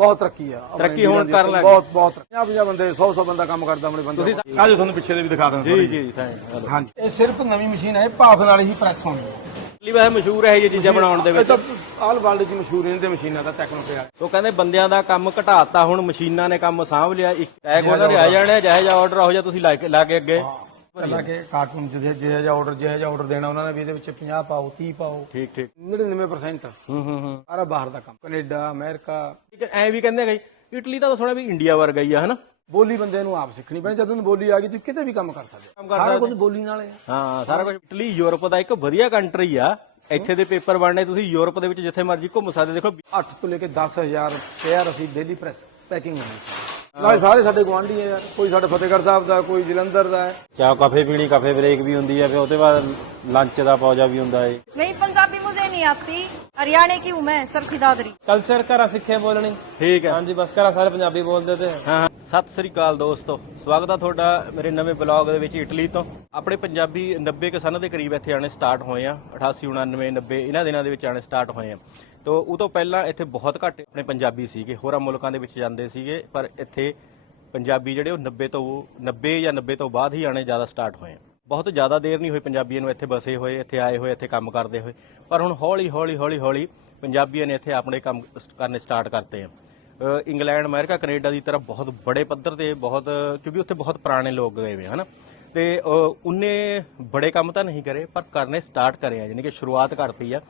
ਬਹੁਤ ਤਰੱਕੀ ਆ। ਆਪਣੇ ਤਰੱਕੀ ਹੁਣ ਇੰਡੀਆ ਦੀ ਕਰਨ ਲੱਗ ਬਹੁਤ ਬਹੁਤ 50 50 ਬੰਦੇ 100 100 ਬੰਦਾ ਕੰਮ ਕਰਦਾ ਆਪਣੇ ਬੰਦੇ ਤੁਸੀਂ ਆਜੋ ਤੁਹਾਨੂੰ ਪਿੱਛੇ ਦੇ ਵੀ ਦਿਖਾ ਦਾਂ ਜੀ ਜੀ ਥੈਂਕ ਹਾਂਜੀ। ਇਹ ਸਿਰਫ ਨਵੀਂ ਮਸ਼ੀਨ ਹੈ ਇਹ ਭਾਫ ਨਾਲ ਹੀ ਪ੍ਰੈਸ ਹੋਣੀ ਹੈ ਲਈ ਵੈਸੇ ਮਸ਼ਹੂਰ ਹੈ ਇਹ ਚੀਜ਼ਾਂ ਬਣਾਉਣ ਦੇ ਇਹ ਵਿੱਚ। ਤਾਂ ਆਲ ਵਰਲਡ ਦੀ ਮਸ਼ਹੂਰ ਇਹਨਾਂ ਦੇ ਮਸ਼ੀਨਾਂ ਦਾ ਟੈਕਨੋਪੇ ਉਹ ਕਹਿੰਦੇ ਬੰਦਿਆਂ ਦਾ ਕੰਮ ਘਟਾਤਾ ਹੁਣ ਮਸ਼ੀਨਾਂ ਨੇ ਕੰਮ ਸਾਂਭ ਲਿਆ। ਇੱਕ ਟੈਗ ਉਹਨਾਂ ਦੇ ਆ ਜਾਣੇ ਜਿਹੇ ਜਿਹਾ ਆਰਡਰ ਹੋ ਜਾ ਤੁਸੀਂ ਲਾ ਕੇ ਲਾ ਕੇ ਅੱਗੇ। ਪਹਿਲਾਂ ਕਿ ਕਾਰਟੂਨ ਜਿਹੇ ਜਿਹੇ ਜਿਹਾ ਆਰਡਰ ਜਿਹੇ ਜਿਹਾ ਆਰਡਰ ਦੇਣਾ ਉਹਨਾਂ ਨੇ ਵੀ ਇਹਦੇ ਵਿੱਚ 50 ਪਾਓ 30 ਪਾਓ। ਠੀਕ ਠੀਕ। 99% ਹੂੰ ਹੂੰ ਹੂੰ। ਸਾਰਾ ਬਾਹਰ ਦਾ ਕੰਮ। Canada America. ਠੀਕ ਹੈ ਐ ਵੀ ਕਹਿੰਦੇ ਕਿ ਇਟਲੀ ਤਾਂ ਸੁਣਿਆ ਵੀ ਇੰਡੀਆ ਵਰਗਾ ਹੀ ਆ ਹਨਾ? ਬੋਲੀ ਬੰਦੇ ਨੂੰ ਆਪ ਸਿੱਖਣੀ ਪੈਣੀ। ਜਦੋਂ ਬੋਲੀ ਆ ਗਈ ਤੁਸੀਂ ਕਿਤੇ ਵੀ ਕੰਮ ਕਰ ਸਕਦੇ। ਸਾਰਾ ਕੁਝ ਬੋਲੀ ਨਾਲ ਹੈ ਹਾਂ ਸਾਰਾ ਕੁਝ ਇਟਲੀ ਯੂਰਪ ਦਾ ਇੱਕ ਵਧੀਆ ਕੰਟਰੀ ਆ। ਇੱਥੇ ਦੇ ਪੇਪਰ ਬਣਨੇ ਤੁਸੀਂ ਯੂਰਪ ਦੇ ਵਿੱਚ ਜਿੱਥੇ ਮਰਜ਼ੀ ਘੁੰਮ ਸਕਦੇ ਦੇਖੋ 8 ਤੋਂ ਲੈ ਕੇ 10000 ਪੇਅਰ ਅਸੀਂ ਡੇਲੀ ਪ੍ਰੈਸ ਪੈਕਿੰਗ ਹੁੰਦੀ ਸੀ ਨਾਲੇ ਸਾਰੇ ਸਾਡੇ ਗਵਾਂਢੀ ਹੈ ਯਾਰ ਕੋਈ ਸਾਡੇ ਫਤਿਹਗੜ੍ਹ ਸਾਹਿਬ ਦਾ ਕੋਈ ਜਲੰਧਰ ਦਾ ਹੈ ਚਾਹ ਕਾਫੇ ਪੀਣੀ ਕਾਫੇ ਬ੍ਰੇਕ ਵੀ ਹੁੰਦੀ ਹੈ ਫਿਰ ਉਹਦੇ ਬਾਅਦ ਲੰਚ ਦਾ ਪੌਜਾ ਵੀ ਹੁੰਦਾ ਹੈ नहीं पंजाबी मुझे नहीं आती हरियाणा की हूँ मैं चरखी दादरी ਕਲਚਰ ਘਰਾਂ ਸਿੱਖਿਆ ਬੋਲਣੀ ਠੀਕ ਹੈ ਹਾਂਜੀ ਬਸ ਘਰਾਂ ਸਾਰੇ ਪੰਜਾਬੀ ਬੋਲਦੇ ਤੇ ਹਾਂ ਹਾਂ। ਸਤਿ ਸ੍ਰੀ ਅਕਾਲ ਦੋਸਤੋ ਸਵਾਗਤ ਆ ਤੁਹਾਡਾ ਮੇਰੇ ਨਵੇਂ ਬਲੌਗ ਦੇ ਵਿੱਚ ਇਟਲੀ ਤੋਂ ਆਪਣੇ ਪੰਜਾਬੀ 90 ਕੁ ਸਨ ਦੇ ਕਰੀਬ ਇੱਥੇ ਆਣੇ ਸਟਾਰਟ ਹੋਏ ਆ 88 99 90 ਇਹਨਾਂ ਦਿਨਾਂ ਦੇ ਵਿੱਚ ਆਣੇ ਸਟਾਰਟ ਹੋਏ ਆ ਤੋਂ ਉਹ ਤੋਂ ਪਹਿਲਾਂ ਇੱਥੇ ਬਹੁਤ ਘੱਟ ਆਪਣੇ ਪੰਜਾਬੀ ਸੀਗੇ ਹੋਰਾਂ ਮੁਲਕਾਂ ਦੇ ਵਿੱਚ ਜਾਂਦੇ ਸੀਗੇ ਪਰ ਇੱਥੇ ਪੰਜਾਬੀ ਜਿਹੜੇ ਉਹ 90 ਤੋਂ 90 ਜਾਂ 90 ਤੋਂ ਬਾਅਦ ਹੀ ਆਣੇ ਜ਼ਿਆਦਾ ਸਟਾਰਟ ਹੋਏ ਆ। ਬਹੁਤ ਜ਼ਿਆਦਾ ਦੇਰ ਨਹੀਂ ਹੋਈ ਪੰਜਾਬੀਆਂ ਨੂੰ ਇੱਥੇ ਬਸੇ ਹੋਏ ਇੱਥੇ ਆਏ ਹੋਏ ਇੱਥੇ ਕੰਮ ਕਰਦੇ ਹੋਏ ਪਰ ਹੁਣ ਹੌਲੀ ਹੌਲੀ ਹੌਲੀ ਹੌਲੀ ਪੰਜਾਬੀਆਂ ਨੇ ਇੱਥੇ ਆਪਣੇ ਕੰਮ ਸ- ਕਰਨੇ ਸਟਾਰਟ ਕਰਤੇ ਆ। ਇੰਗਲੈਂਡ ਅਮਰੀਕਾ ਕੈਨੇਡਾ ਦੀ ਤਰ੍ਹਾਂ ਬਹੁਤ ਬੜੇ ਪੱਧਰ ਤੇ ਬਹੁਤ ਕਿਉਂਕਿ ਉੱਥੇ ਬਹੁਤ ਪੁਰਾਣੇ ਲੋਕ ਗਏ ਹੋਏ ਹਨ? ਤੇ ਅ, ਉਹਨੇ ਬੜੇ ਕੰਮ ਤਾਂ ਨਹੀਂ ਕਰੇ ਪਰ ਕਰਨੇ ਸਟਾਰਟ ਕਰੇ ਆ ਯਾਨੀ ਕਿ ਸ਼ੁਰੂਆਤ ਕਰਤੀ ਆ।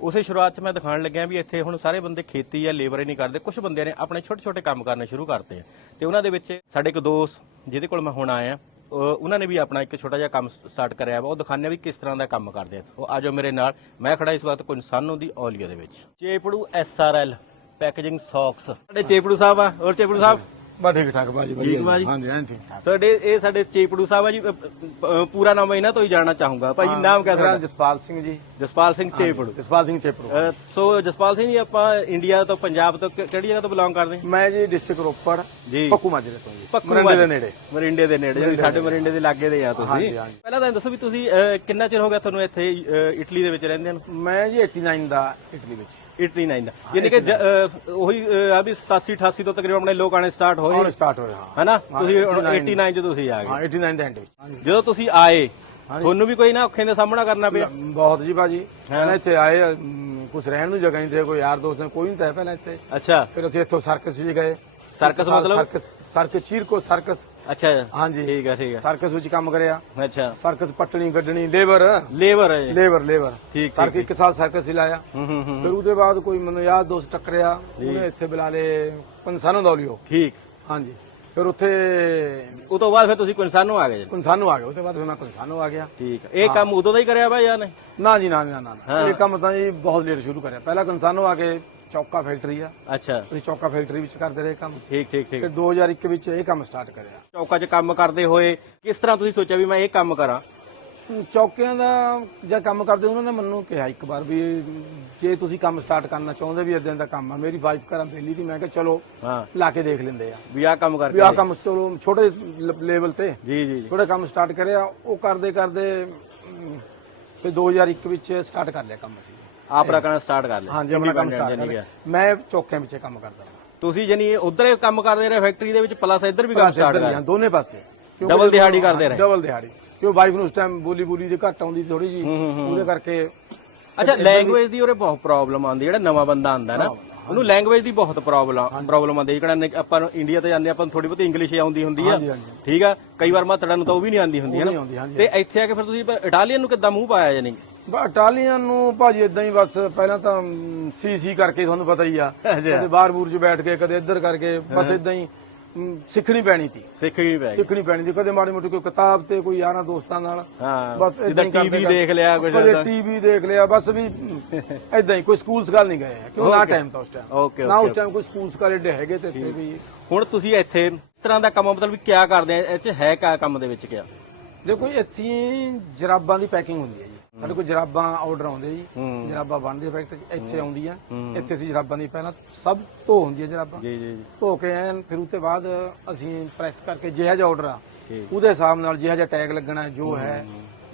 ਉਸੇ ਸ਼ੁਰੂਆਤ 'ਚ ਮੈਂ ਦਿਖਾਉਣ ਲੱਗਿਆ ਵੀ ਇੱਥੇ ਹੁਣ ਸਾਰੇ ਬੰਦੇ ਖੇਤੀ ਜਾਂ ਲੇਬਰ ਹੀ ਨਹੀਂ ਕਰਦੇ। ਕੁਝ ਬੰਦਿਆਂ ਨੇ ਆਪਣੇ ਛੋਟੇ ਛੋਟੇ ਕੰਮ ਕਰਨੇ ਸ਼ੁਰੂ ਕਰਤੇ ਆ। ਤੇ ਉਹਨਾਂ ਦੇ ਵਿੱਚ ਸਾਡੇ ਇੱਕ ਦੋਸਤ ਜਿਹਦੇ ਕੋਲ ਮੈਂ ਹੁਣ ਆਇਆ ਉਹਨਾਂ ਨੇ ਵੀ ਆਪਣਾ ਇੱਕ ਛੋਟਾ ਜਿਹਾ ਕੰਮ ਸਟਾਰਟ ਕਰਿਆ ਵਾ। ਉਹ ਆ ਵੀ ਕਿਸ ਤਰ੍ਹਾਂ ਦਾ ਕੰਮ ਕਰਦੇ ਆ। ਉਹ ਆਜੋ ਮੇਰੇ ਨਾਲ। ਮੈਂ ਖੜਾ ਇਸ ਵਕਤ ਕੁਨਸਾਨੋ ਦੀ ਔਲੀਆ ਦੇ ਵਿੱਚ। ਚੇਪੜੂ ਐਸਆਰਐਲ ਪੈਕੇਜਿੰਗ ਸੌਕਸ। ਸਾਡੇ ਚੇਪੜੂ ਸਾਹਿਬ ਆ। ਹੋਰ ਚੇਪੜੂ ਸਾਹਿਬ? ਬਸ ਠੀਕ ਠਾਕ ਬਾਜੀ ਠੀਕ ਬਾਜੀ। ਹਾਂਜੀ ਹਾਂ ਠੀਕ ਠਾਕ। ਸਾਡੇ ਇਹ ਸਾਡੇ ਚੇਪੜੂ ਸਾਹਿਬ ਆ ਜੀ ਅ, ਅ, ਪੂਰਾ ਨਾਮ ਇਹਨਾਂ ਤੋਂ ਹੀ ਜਾਣਨਾ ਚਾਹੂੰਗਾ। ਭਾਈ ਨਾਮ ਕਿਆ ਤੁਹਾਡਾ? ਜਸਪਾਲ ਸਿੰਘ ਜੀ। ਜਸਪਾਲ ਸਿੰਘ ਚੇਪੜੂ। ਜਸਪਾਲ ਸਿੰਘ ਚੇਪੜੂ। ਅ, ਸੋ ਜਸਪਾਲ ਸਿੰਘ ਜੀ ਆਪਾਂ ਇੰਡੀਆ ਤੋਂ ਪੰਜਾਬ ਤੋਂ ਕਿ- ਕਿਹੜੀ ਜਗ੍ਹਾ ਤੋਂ ਬਿਲੋਂਗ ਕਰਦੇ? ਮੈਂ ਜੀ ਡਿਸਟ੍ਰਿਕਟ ਰੋਪੜ ਜੀ। ਪੱਕੂ ਮਾਜਰੇ ਤੋਂ ਜੀ ਪੱਕੂ ਮਰਿੰਡੇ ਦੇ ਨੇੜੇ। ਮਰਿੰਡੇ ਦੇ ਨੇੜੇ ਜਿਹੜੀ ਸਾਡੇ ਮਰਿੰਡੇ ਦੇ ਲਾਗੇ ਦੇ ਆ ਤੁਸੀਂ। ਹਾਂਜੀ, ਹਾਂਜੀ। ਪਹਿਲਾਂ ਤਾਂ ਦੱਸੋ ਵੀ ਤੁਸੀਂ ਅ, ਕਿੰਨਾ ਚਿਰ ਹੋ ਗਿਆ ਤੁਹਾਨੂੰ ਇੱਥੇ ਅ, ਇਟਲੀ ਦੇ ਵਿੱਚ ਰਹਿੰਦੇ ਨੂੰ? ਮੈਂ ਜੀ 89 ਦਾ ਇਟਲੀ ਵਿੱਚ। ਇਟਲੀ 9 ਦਾ ਯਾਨੀ ਕਿ ਜ- ਅ, ਉਹੀ ਅ, ਆ ਵੀ 87 88 ਤੋਂ ਤਕਰੀਬਨ ਆਪਣੇ ਲੋਕ ਆਣੇ ਸਟਾਰਟ ਹੋਏ। ਹੁਣ ਸਟਾਰਟ ਹੋਇਆ ਹਾਂ। ਹਨਾ? ਤੁਸੀਂ ਹੁਣ 89 89 ਚ ਤੁਸੀਂ ਆ ਗਏ। ਹਾਂ 89 ਦੇ ਐਂਡ ਵਿੱਚ। ਜਦੋਂ ਤੁਸੀਂ ਆਏ ਤੁਹਾਨੂੰ ਵੀ ਕੋਈ ਨਾ ਔਖੇ ਦਾ ਸਾਹਮਣਾ ਕਰਨਾ ਪਿਆ? ਬਹੁਤ ਜੀ ਬਾਜੀ ਪਹਿਲਾਂ ਇੱਥੇ ਆਏ ਕੁਝ ਰਹਿਣ ਨੂੰ ਜਗ੍ਹਾ ਨਹੀਂ ਤੇ ਕੋਈ ਯਾਰ ਦੋਸਤ ਕੋਈ ਨਹੀਂ ਤਾਂ ਪਹਿਲਾਂ ਇੱਥੇ। ਅੱਛਾ। ਫਿਰ ਅਸੀਂ ਇੱਥੋਂ ਸਰਕਸ ਵੀ ਗਏ। ਸਰਕਸ ਮਤਲਬ? ਸਰਕਸ ਸਰਕਸ ਚੀਰਕੋ ਸਰਕਸ। ਅੱਛਾ। ਹਾਂਜੀ। ਠੀਕ ਆ ਠੀਕ ਸਰਕਸ ਵਿੱਚ ਕੰਮ ਕਰਿਆ। ਆ ਅੱਛਾ। ਸਰਕਸ ਪੱਟਣੀ ਗੱਡਣੀ ਲੇਬਰ। ਲੇਬਰ ਹੈ। Labour labour. ਠੀਕ, ਸਰਕ ਇੱਕ ਸਾਲ ਸਰਕਸ ਹੀ ਲਾਇਆ। ਹੂੰ ਹੂੰ ਹੂੰ। ਫਿਰ ਉਹਦੇ ਬਾਅਦ ਕੋਈ ਮੈਨੂੰ ਯਾਦ ਦੋਸਤ ਟੱਕਰਿਆ ਉਹਨੇ ਇੱਥੇ ਬੁਲਾ ਲੇ ਕਨਸਾਨੋ ਦੌਲਿਓ ਠੀਕ। ਹਾਂਜੀ। ਫਿਰ ਉੱਥੇ ਉਹ ਤੋਂ ਬਾਅਦ ਫਿਰ ਤੁਸੀਂ ਕੁਨਸਾਨੋ ਆ ਗਏ। ਕਨਸਾਨੋ ਆ ਗਿਆ ਉਹਦੇ ਬਾਅਦ ਫਿਰ ਮੈਂ ਕਨਸਾਨੋ ਆ ਗਿਆ। ਠੀਕ। ਆ। ਇਹ ਕੰਮ ਉਦੋਂ ਦਾ ਹੀ ਕਰਿਆ ਵਾ ਜਾਂ ਨਹੀਂ? ਨਾ ਜੀ ਨਾ ਨਾ ਨਾ ਨਾ। ਇਹ ਕੰਮ ਤਾਂ ਜੀ ਬਹੁਤ ਲੇਟ ਸ਼ੁਰੂ ਕਰਿਆ। ਪਹਿਲਾਂ ਕਨਸਾਨੋ ਆ ਕੇ ਚੌਕਾ ਫੈਕਟਰੀ ਆ। ਅੱਛਾ। ਅਸੀਂ ਚੌਕਾ ਫੈਕਟਰੀ ਵਿੱਚ ਕਰਦੇ ਰਹੇ ਕੰਮ। ਠੀਕ ਠੀਕ ਠੀਕ। ਫਿਰ 2001 ਵਿੱਚ ਇਹ ਕੰਮ ਸਟਾਰਟ ਕਰਿਆ। ਚੌਕਾ 'ਚ ਕੰਮ ਕਰਦੇ ਹੋਏ ਕਿਸ ਤਰ੍ਹਾਂ ਤੁਸੀਂ ਸੋਚਿਆ ਵੀ ਮੈਂ ਇਹ ਕੰਮ ਕਰਾਂ? ਚੌਕਿਆਂ ਦਾ ਜਾਂ ਕੰਮ ਕਰਦੇ ਉਹਨਾਂ ਨੇ ਮੈਨੂੰ ਕਿਹਾ ਇੱਕ ਵਾਰ ਵੀ ਜੇ ਤੁਸੀਂ ਕੰਮ ਸਟਾਰਟ ਕਰਨਾ ਚਾਹੁੰਦੇ ਵੀ ਇਦਾਂ ਦਾ ਕੰਮ ਆ ਮੇਰੀ ਵਾਈਫ ਘਰਾਂ ਬੇਲੀ ਦੀ ਮੈਂ ਕਿਹਾ ਚਲੋ ਹਾਂ। ਲਾ ਕੇ ਦੇਖ ਲੈਂਦੇ ਆ। ਵੀ ਆਹ ਕੰਮ ਵੀ ਕਰਕੇ ਆਹ ਕੰਮ ਚਲੋ ਛੋਟੇ ਲੈਵਲ ਤੇ। ਜੀ ਜੀ ਜੀ। ਥੋੜਾ ਕੰਮ ਸਟਾਰਟ ਕਰਿਆ ਉਹ ਕਰਦੇ ਕਰਦੇ ਅਮ, ਫਿਰ 2001 ਵਿੱਚ ਸਟਾਰਟ ਕਰ ਲਿਆ ਕੰਮ ਅਸੀਂ। ਆਪ ਰੱਖਣਾ ਸਟਾਰਟ ਕਰ ਲਿਆ ਹਾਂਜੀ ਆਪਣਾ ਕੰਮ ਸਟਾਰਟ ਕਰ ਲਿਆ। ਮੈਂ ਚੌਕਿਆਂ ਵਿੱਚ ਇਹ ਕੰਮ ਕਰਦਾ ਹਾਂ। ਤੁਸੀਂ ਜਾਨੀ ਉਧਰ ਕੰਮ ਕਰਦੇ ਰਹੇ ਫੈਕਟਰੀ ਦੇ ਵਿੱਚ ਪਲੱਸ ਇੱਧਰ ਵੀ ਕੰਮ ਸਟਾਰਟ ਕਰ। ਦੋਨੇ ਪਾਸੇ। ਕਿਉਂਕਿ Double ਦਿਹਾੜੀ ਕਰਦੇ ਰਹੇ। ਡਬਲ ਦਿਹਾੜੀ। ਕਿਉਂ ਵਾਈਫ ਨੂੰ ਉਸ ਟਾਈਮ ਬੋਲੀ ਬੋਲੀ ਦੇ ਘੱਟ ਆਉਂਦੀ ਥੋੜੀ ਜੀ ਉਹਦੇ ਕਰਕੇ ਅੱਛਾ ਲੈਂਗੁਏਜ ਦੀ ਉਹਰੇ ਬਹੁਤ ਪ੍ਰੋਬਲਮ ਆਉਂਦੀ ਜਿਹੜਾ ਨਵਾਂ ਬੰਦਾ ਆਂਦਾ ਨਾ ਉਹਨੂੰ ਲੈਂਗੁਏਜ ਦੀ ਬਹੁਤ ਪ੍ਰੋਬਲਮ ਪ੍ਰੋਬਲਮ ਆਉਂਦੀ ਜਿਹੜਾ ਨਿ- ਆਪਾਂ ਨੂੰ ਇੰਡੀਆ ਤੇ ਜਾਂਦੇ ਆਪਾਂ ਨੂੰ ਥੋੜੀ ਬਹੁਤੀ ਇੰਗਲਿਸ਼ ਆਉਂਦੀ ਹੁੰਦੀ ਆ। ਹਾਂਜੀ, ਹਾਂਜੀ। ਠੀਕ ਆ? ਕਈ ਵਾਰ ਮਾਤੜਾ ਨੂੰ ਤਾਂ ਉਹ ਵੀ ਨਹੀਂ ਆਉਂਦੀ ਹੁੰਦੀ ਹੈ ਨਹੀਂ ਨਾ ਹਾਂਜੀ। ਤੇ ਇੱਥੇ ਆ ਕੇ ਫਿਰ ਤੁਸੀਂ ਇਟਾਲੀਅਨ ਨੂੰ ਕਿੱਦਾਂ ਮੂੰਹ ਪਾਇਆ ਜਾਨੀ ਬਾ ਇਟਾਲੀਅਨ ਨੂੰ ਭਾਜੀ ਇਦਾਂ ਹੀ ਬਸ ਪਹਿਲਾਂ ਤਾਂ ਸੀ ਸੀ ਕਰਕੇ ਤੁਹਾਨੂੰ ਪਤਾ ਹੀ ਆ। ਕਦੇ ਬਾਹਰ ਬੂਰ 'ਚ ਬੈਠ ਕੇ ਕਦੇ ਇੱਧਰ ਕਰਕੇ ਬਸ ਇਦਾਂ ਹੀ ਸਿੱਖਣੀ ਪੈਣੀ ਸੀ। ਸਿੱਖ ਹੀ ਪੈ ਗਏ ਸਿੱਖਣੀ ਪੈਣੀ ਸੀ। ਕਦੇ ਮਾੜੀ ਮੋਟੀ ਕੋਈ ਕਿਤਾਬ ਤੇ ਕੋਈ ਯਾਰਾਂ ਦੋਸਤਾਂ ਨਾਲ ਹਾਂ। ਬਸ ਹੀ ਟੀਵੀ ਦੇਖ ਲਿਆ ਕੁਝ ਕਦੇ। ਟੀਵੀ ਦੇਖ ਲਿਆ ਬਸ ਵੀ ਇਦਾਂ ਹੀ ਕੋਈ ਸਕੂਲ ਸਕਾਲ ਨਹੀਂ ਗਏ। ਕਿਉਂ ਨਾ ਟਾਈਮ ਤਾਂ ਉਸ ਟਾਈਮ ਓਕੇ ਨਾ ਉਸ ਟਾਈਮ ਕੋਈ ਸਕੂਲ ਸਕਾਲ ਏਡੇ ਹੈਗੇ ਤੇ ਇੱਥੇ ਵੀ। ਹੁਣ ਤੁਸੀਂ ਇੱਥੇ ਇਸ ਤਰ੍ਹਾਂ ਦਾ ਕੰਮ ਮਤਲਬ ਕਿਆ ਕਰਦੇ ਆ? ਇਹ ਚ ਹੈ ਕਿਆ ਕੰਮ ਦੇ ਵਿੱਚ ਕਿਆ? ਦੇਖੋ ਇੱਥੇ ਜਰਾਬਾਂ ਦੀ ਪੈਕਿੰਗ ਹੁੰਦੀ ਹੈ ਸਾਡੇ ਕੋਲ ਜਰਾਬਾਂ ਆਰਡਰ ਆਉਂਦੇ ਜੀ। ਜਰਾਬਾਂ ਬਣਦੀਆਂ ਫੈਕਟਰੀ ਇੱਥੇ ਆਉਂਦੀਆਂ। ਇੱਥੇ ਅਸੀਂ ਜਰਾਬਾਂ ਦੀ ਪਹਿਲਾਂ ਸਭ ਧੋ ਹੁੰਦੀ ਹੈ ਜਰਾਬਾਂ। ਜੀ ਜੀ ਧੋ ਕੇ ਐਨ ਫਿਰ ਉਤੇ ਬਾਅਦ ਅਸੀਂ ਪ੍ਰੈਸ ਕਰਕੇ ਜਿਹੜਾ ਜਿਹਾ ਆਰਡਰ ਆ ਉਹਦੇ ਹਿਸਾਬ ਨਾਲ ਜਿਹੜਾ ਜਿਹਾ ਟੈਗ ਲੱਗਣਾ ਜੋ ਹੈ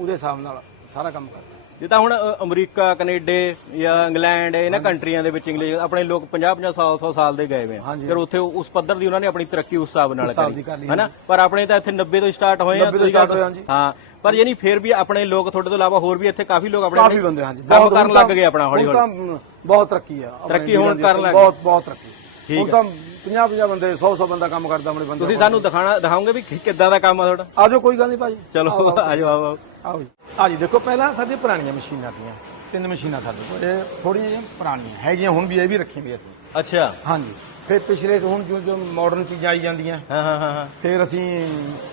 ਉਹਦੇ ਹਿਸਾਬ ਨਾਲ ਸਾਰਾ ਕੰਮ ਕਰਦੇ ਜਿੱਦਾਂ ਹੁਣ ਅ, ਅਮਰੀਕਾ ਕੈਨੇਡਾ ਜਾਂ ਇੰਗਲੈਂਡ ਇਹਨਾਂ ਕੰਟਰੀਆਂ ਦੇ ਵਿੱਚ ਇੰਗਲਿਸ਼ ਆਪਣੇ ਲੋਕ 50 50 ਸਾਲ 100 ਸਾਲ ਦੇ ਗਏ ਹੋਏ ਆ। ਫਿਰ ਉੱਥੇ ਉਸ ਪੱਧਰ ਦੀ ਉਹਨਾਂ ਨੇ ਆਪਣੀ ਤਰੱਕੀ ਉਸ ਹਿਸਾਬ ਨਾਲ ਹਿਸਾਬ ਦੀ ਕਰ ਲਈ, ਹੈਨਾ? ਪਰ ਆਪਣੇ ਤਾਂ ਇੱਥੇ 90 ਤੋਂ ਸਟਾਰਟ ਹੋਏ ਆ 90 ਤੋਂ ਤੁਸੀਂ start ਗੱਲ- ਹੋਏ, ਹਾਂਜੀ। ਹਾਂ ਪਰ ਯਾਨੀ ਫਿਰ ਵੀ ਆਪਣੇ ਲੋਕ ਤੁਹਾਡੇ ਤੋਂ ਇਲਾਵਾ ਹੋਰ ਵੀ ਇੱਥੇ ਕਾਫੀ ਲੋਕ ਆਪਣੇ ਕਾਫੀ ਬੰਦੇ ਹਾਂਜੀ। ਕੰਮ ਬਹੁਤ ਕਰਨ ਹੁਣ ਲੱਗ ਗਏ ਆਪਣਾ ਹੌਲੀ ਹੁਣ ਹੌਲੀ। ਤਾਂ ਬਹੁਤ ਤਰੱਕੀ ਆ ਆਪਣੇ ਤਰੱਕੀ ਹੁਣ ਦੀ ਕਰਨ ਲੱਗ ਬਹੁਤ ਬਹੁਤ ਤਰੱਕੀ। ਠੀਕ ਹੁਣ ਤਾਂ 50 50 ਬੰਦੇ 100 100 ਬੰਦਾ ਕੰਮ ਕਰਦਾ ਆਪਣੇ ਬੰਦੇ ਤੁਸੀਂ ਸਾਨੂੰ ਦਿਖਾਣਾ ਦਿਖਾਓਗੇ ਵੀ ਕਿ- ਕਿੱਦਾਂ ਦਾ ਕੰਮ ਆ ਤੁਹਾਡਾ? ਆਜੋ ਕੋਈ ਗੱਲ ਨਹੀਂ ਭਾਜੀ। ਚਲੋ ਆਜੋ ਆਜੋ ਆਓ। ਜੀ। ਆ ਜੀ ਦੇਖੋ ਪਹਿਲਾਂ ਸਾਡੀ ਪੁਰਾਣੀਆਂ ਮਸ਼ੀਨਾਂ ਤੀਆਂ ਤਿੰਨ ਮਸ਼ੀਨਾਂ ਸਾਡੇ ਕੋਲ। ਇਹ ਥੋੜੀਆਂ ਜਿਹੀਆਂ ਪੁਰਾਣੀਆਂ ਹੈਗੀਆਂ ਹੁਣ ਵੀ ਇਹ ਵੀ ਰੱਖੀਆਂ ਵੀ ਅਸੀਂ ਅੱਛਾ। ਹਾਂਜੀ। ਫਿਰ ਪਿਛਲੇ ਹੁਣ ਜੋ ਜੋ ਮਾਡਰਨ ਚੀਜ਼ਾਂ ਆਈ ਜਾਂਦੀਆਂ। ਹਾਂ ਹਾਂ ਹਾਂ ਫਿਰ ਅਸੀਂ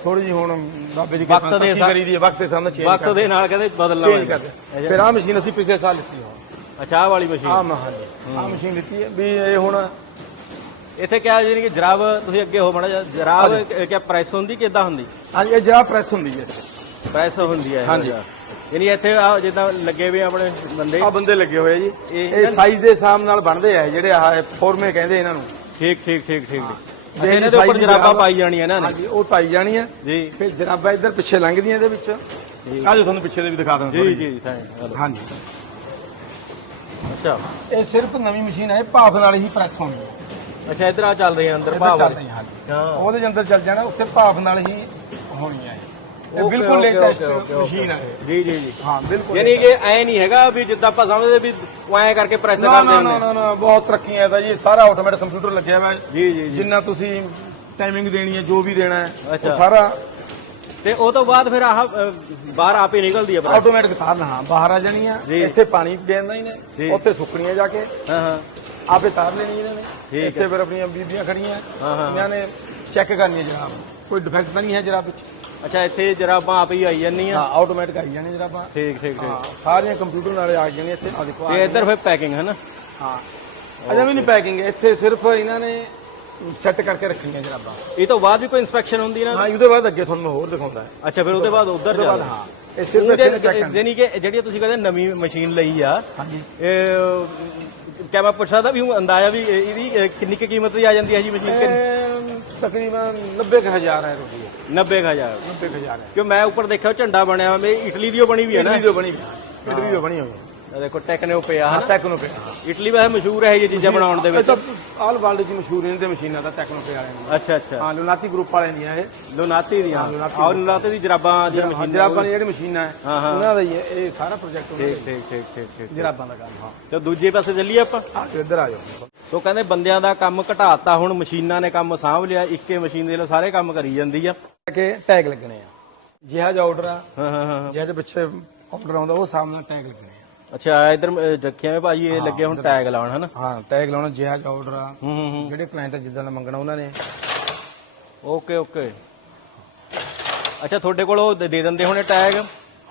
ਥੋੜੀ ਜਿਹੀ ਹੁਣ ਬਾਬੇ ਦੀ ਵਕਤ ਦੇ ਕਰੀ ਦੀ ਵਕਤ ਦੇ ਸਾਹਮਣੇ ਚੇਂਜ ਵਕਤ ਦੇ ਨਾਲ ਕਹਿੰਦੇ ਬਦਲਣਾ। ਕਰਦੇ ਫਿਰ ਆ ਮਸ਼ੀਨ ਅਸੀਂ ਪਿਛਲੇ ਸਾਲ ਲਿੱਤੀ ਹੋ ਅੱਛਾ ਵਾਲੀ ਆ ਮਸ਼ੀਨ ਮਹਾਨ ਆ ਮਸ਼ੀਨ ਲਿੱਤੀ ਹੈ ਵੀ ਇਹ ਹੁਣ ਇੱਥੇ ਕਿਹਾ ਜਾਨੀ ਕਿ ਜਰਾਬ ਤੁਸੀਂ ਅੱਗੇ ਹੋ ਮਾੜਾ ਜਰਾਬ ਕਿਆ ਪ੍ਰੈਸ ਹੁੰਦੀ ਕਿ ਇਦਾਂ ਹੁੰਦੀ? ਹਾਂਜੀ ਇਹ ਜਰਾ ਪ੍ਰੈਸ ਹੁੰਦੀ ਹੈ। ਪ੍ਰੈਸ ਹੁੰਦੀ ਹੈ ਹਾਂਜੀ। ਯਾਨੀ ਇੱਥੇ ਆ ਜਿੱਦਾਂ ਲੱਗੇ ਵੀ ਆਪਣੇ ਬੰਦੇ। ਆ ਬੰਦੇ ਲੱਗੇ ਹੋਏ ਆ ਜੀ। ਇਹ- ਸਾਈਜ਼ ਦੇ ਹਿਸਾਬ ਨਾਲ ਬਣਦੇ ਆ ਜਿਹੜੇ ਆਹ ਫੋਰਮੇ ਕਹਿੰਦੇ ਇਹਨਾਂ ਨੂੰ। ਠੀਕ ਠੀਕ ਠੀਕ ਠੀਕ। ਜੇ ਜੇ ਇਹਨਾਂ ਦੇ ਉੱਪਰ ਦੀ ਜਰਾਬਾਂ ਪਾਈ ਜਾਣੀਆਂ ਇਹਨਾਂ ਨੇ। ਹਾਂਜੀ ਉਹ ਪਾਈ ਜਾਣੀ ਆ ਜੀ। ਫਿਰ ਜਰਾਬਾਂ ਇੱਧਰ ਪਿੱਛੇ ਲੰਘਦੀਆਂ ਇਹਦੇ ਵਿੱਚ। ਆ ਜੋ ਤੁਹਾਨੂੰ ਪਿੱਛੇ ਦੇ ਵੀ ਦਿਖਾ ਦਿੰਦਾ ਜੀ ਜੀ ਥੈਂਕ ਹਾਂਜੀ। ਅੱਛਾ। ਇਹ ਸਿਰਫ ਨਵੀਂ ਮਸ਼ੀਨ ਹੈ ਇਹ ਭਾਫ ਨਾਲ ਹੀ ਪ੍ਰੈਸ ਹੋਣੀ ਹੈ ਅੱਛਾ ਇਧਰ ਆ ਚੱਲ ਰਹੀ ਹੈ ਅੰਦਰ ਵਾਲੀ। ਰਹੀ ਹੈ, ਉਹਦੇ ਦੇ ਅੰਦਰ ਚੱਲ ਜਾਣਾ ਉੱਥੇ ਭਾਫ ਨਾਲ ਹੀ ਹੋਣੀ ਹੈ ਇਹ। ਬਿਲਕੁਲ ਲੇਟੈਸਟ. ਮਸ਼ੀਨ ਹੈ। ਜੀ ਜੀ ਜੀ ਹਾਂ ਬਿਲਕੁਲ ਯਾਨੀ ਕਿ ਐ ਨਹੀਂ ਹੈਗਾ ਵੀ ਜਿੱਦਾਂ ਆਪਾਂ ਸਮਝਦੇ ਵੀ ਐ ਕਰਕੇ ਪ੍ਰੈਸ ਨਾ ਕਰਦੇ ਨਾ ਨਾ ਨਾ ਨਾ ਬਹੁਤ ਤਰੱਕੀ ਹੈ ਤਾਂ ਜੀ ਸਾਰਾ ਆਟੋਮੈਟਿਕ ਕੰਪਿਊਟਰ ਲੱਗਿਆ ਹੋਇਆ ਹੈ ਜੀ ਜੀ ਜੀ ਜਿੰਨਾ ਤੁਸੀਂ ਟਾਈਮਿੰਗ ਦੇਣੀ ਹੈ ਜੋ ਵੀ ਦੇਣਾ ਹੈ। ਉਹ ਸਾਰਾ ਤੇ ਉਹ ਤੋਂ ਬਾਅਦ ਫਿਰ ਆਹ ਬਾਹਰ ਆਪੇ ਨਿਕਲਦੀ ਹੈ। ਆਟੋਮੈਟਿਕ ਤਾਰ ਹਾਂ ਬਾਹਰ ਆ ਜਾਣੀਆਂ ਜੀ। ਇੱਥੇ ਪਾਣੀ ਦੇਣਾ ਹੀ। ਨੇ ਉੱਥੇ ਸੁੱਕਣੀਆਂ ਜਾ ਕੇ ਹਾਂ ਹਾਂ ਆਪੇ ਤਾਰ ਲੈਣੀ ਇਹਨਾਂ ਨੇ ਇੱਥੇ ਫਿਰ ਆਪਣੀਆਂ ਬੀਬੀਆਂ ਖੜੀਆਂ। ਇਹਨਾਂ ਨੇ ਚੈੱਕ ਕਰਨੀ ਜਰਾਬ ਕੋਈ ਡਿਫੈਕਟ ਤਾਂ ਨਹੀਂ ਹੈ ਜਰਾਬ ਵਿੱਚ ਅੱਛਾ ਇੱਥੇ ਜਰਾਬਾਂ ਆਪ ਹੀ ਆਈ ਜਾਂਦੀਆਂ ਹਾਂ ਆਟੋਮੈਟਿਕ ਆਈ ਜਾਣੀ ਜਰਾਬਾਂ ਠੀਕ ਠੀਕ ਠੀਕ। ਹਾਂ ਸਾਰੀਆਂ ਕੰਪਿਊਟਰ ਨਾਲੇ ਆ ਜਾਣੀਆਂ ਇੱਥੇ ਆ ਦੇਖੋ ਆ ਤੇ ਇੱਧਰ ਫਿਰ ਪੈਕਿੰਗ ਹੈ ਨਾ ਹਾਂ। ਅਜੇ ਵੀ ਨਹੀਂ ਪੈਕਿੰਗ ਇੱਥੇ ਸਿਰਫ ਇਹਨਾਂ ਨੇ ਸੈੱਟ ਕਰਕੇ ਰੱਖਣੀਆਂ ਜਰਾਬਾਂ ਇਹ ਤੋਂ ਬਾਅਦ ਵੀ ਕੋਈ ਇਨਸਪੈਕਸ਼ਨ ਹੁੰਦੀ ਨਾ ਹਾਂ ਇਹਦੇ ਬਾਅਦ ਅੱਗੇ ਤੁਹਾਨੂੰ ਮੈਂ ਹੋਰ ਦਿਖਾਉਂਦਾ। ਹੈ ਅੱਛਾ ਫਿਰ ਉਹਦੇ ਬਾਅਦ ਉਧਰ ਉਹਦੇ ਬਾਅਦ ਜਾ ਹਾਂ। ਇਹ ਸਿਰਫ ਇੱਥੇ ਚੈੱਕ ਕਰਨੀ। ਯਾਨੀ ਕਿ ਜਿਹੜੀ ਤੁਸੀਂ ਕਹਿੰਦੇ ਨਵੀਂ ਮਸ਼ੀਨ ਲਈ ਆ ਹਾਂਜੀ। ਇਹ ਕਿਆ ਮੈਂ ਪੁੱਛ ਸਕਦਾ ਵੀ ਹੁਣ ਅੰਦਾਜ਼ਾ ਵੀ ਇਹ- ਇਹਦੀ ਕਿੰਨੀ ਕੁ ਕੀਮਤ ਦੀ ਆ ਜਾਂਦੀ ਹੈ ਜੀ ਮਸ਼ੀਨ ਇਹ ਤਕਰੀਬਨ 90000 ਹੈ ਰੁਪਏ 90000 90000 ਹੈ। ਕਿਉਂ ਮੈਂ ਉੱਪਰ ਦੇਖਿਆ ਉਹ ਝੰਡਾ ਬਣਿਆ ਹੋਇਆ ਇਹ ਇਟਲੀ ਦੀ ਉਹ ਬਣੀ ਵੀ ਹੈ ਨਾ? ਇਟਲੀ ਦੀ ਬਣੀ ਇਟਲੀ ਦੀ ਬਣੀ ਹੋਈ ਹੈ। ਇਹ ਦੇਖੋ ਟੈਕਨੋ ਪਿਆ ਹਾਂ ਟੈਕਨੋ ਪੇ ਇਟਲੀ ਵੈਸੇ ਮਸ਼ਹੂਰ ਹੈ ਇਹ ਚੀਜ਼ਾਂ ਬਣਾਉਣ ਦੇ ਵਿੱਚ। ਆਲ ਵਰਲਡ ਦੀ ਮਸ਼ਹੂਰ ਇਹਨਾਂ ਦੇ ਮਸ਼ੀਨਾਂ ਦਾ ਟੈਕਨੋ ਪੇ ਵਾਲਿਆਂ ਦੀ ਅੱਛਾ ਅੱਛਾ। ਹਾਂ ਲੁਨਾਤੀ ਗਰੁੱਪ ਵਾਲਿਆਂ ਦੀਆਂ ਇਹ। ਲੋਨਾਤੀ ਦੀਆਂ। ਆਹ ਲੋਨਾਤੀ ਦੀ ਜਰਾਬਾਂ ਦੀਆਂ ਮਸ਼ੀਨਾਂ। ਜਰਾਬਾਂ ਦੀ ਜਿਹੜੀ ਮਸ਼ੀਨਾਂ ਹੈ ਹਾਂ, ਹਾਂ। ਉਹਨਾਂ ਦਾ ਹੀ ਹੈ। ਇਹ ਸਾਰਾ ਪ੍ਰੋਜੈਕਟ ਉਹਨਾਂ ਠੀਕ ਦਾ ਠੀਕ ਠੀਕ ਠੀਕ ਠੀਕ ਜਰਾਬਾਂ ਦਾ ਕੰਮ ਹਾਂ। ਤੇ ਦੂਜੇ ਪਾਸੇ ਚੱਲੀਏ ਆਪਾਂ? ਆ ਜਾਓ ਇੱਧਰ ਆ ਜਾਓ। ਤੋ ਕਹਿੰਦੇ ਬੰਦਿਆਂ ਦਾ ਕੰਮ ਘਟਾਤਾ ਹੁਣ ਮਸ਼ੀਨਾਂ ਨੇ ਕੰਮ ਸਾਂਭ ਲਿਆ ਇੱਕੇ ਮਸ਼ੀਨ ਦੇ ਲੋ ਸਾਰੇ ਕੰਮ ਕਰੀ ਜਾਂਦੀ ਆ। ਕਿ ਟੈਗ ਲੱਗਣੇ ਆ। ਜਿਹਾ ਜਿਹਾ ਆਰਡਰ ਆ ਹਾਂ ਹਾਂ ਹਾਂ ਜਿਹਦੇ ਪਿੱਛੇ ਆਰਡਰ ਆਉਂਦਾ ਉਹ ਨਾਲ ਟੈਗ ਲੱਗਣੇ ਅੱਛਾ ਇਧਰ ਰੱਖਿਆ ਵੇ ਭਾਜੀ ਇਹ ਲੱਗੇ ਹੁਣ ਟੈਗ ਲਾਉਣ ਹਨਾ? ਹਾਂ ਟੈਗ ਲਾਉਣਾ ਜਿਹਾ ਆਰਡਰ ਆ। ਹੂੰ ਹੂੰ ਹੂੰ। ਜਿਹੜੇ ਕਲਾਇੰਟ ਜਿੱਦਾਂ ਦਾ ਮੰਗਣਾ ਉਹਨਾਂ ਨੇ। Okay okay. ਅੱਛਾ ਤੁਹਾਡੇ ਕੋਲ ਉਹ ਦੇ ਦਿੰਦੇ ਹੋਣੇ ਟੈਗ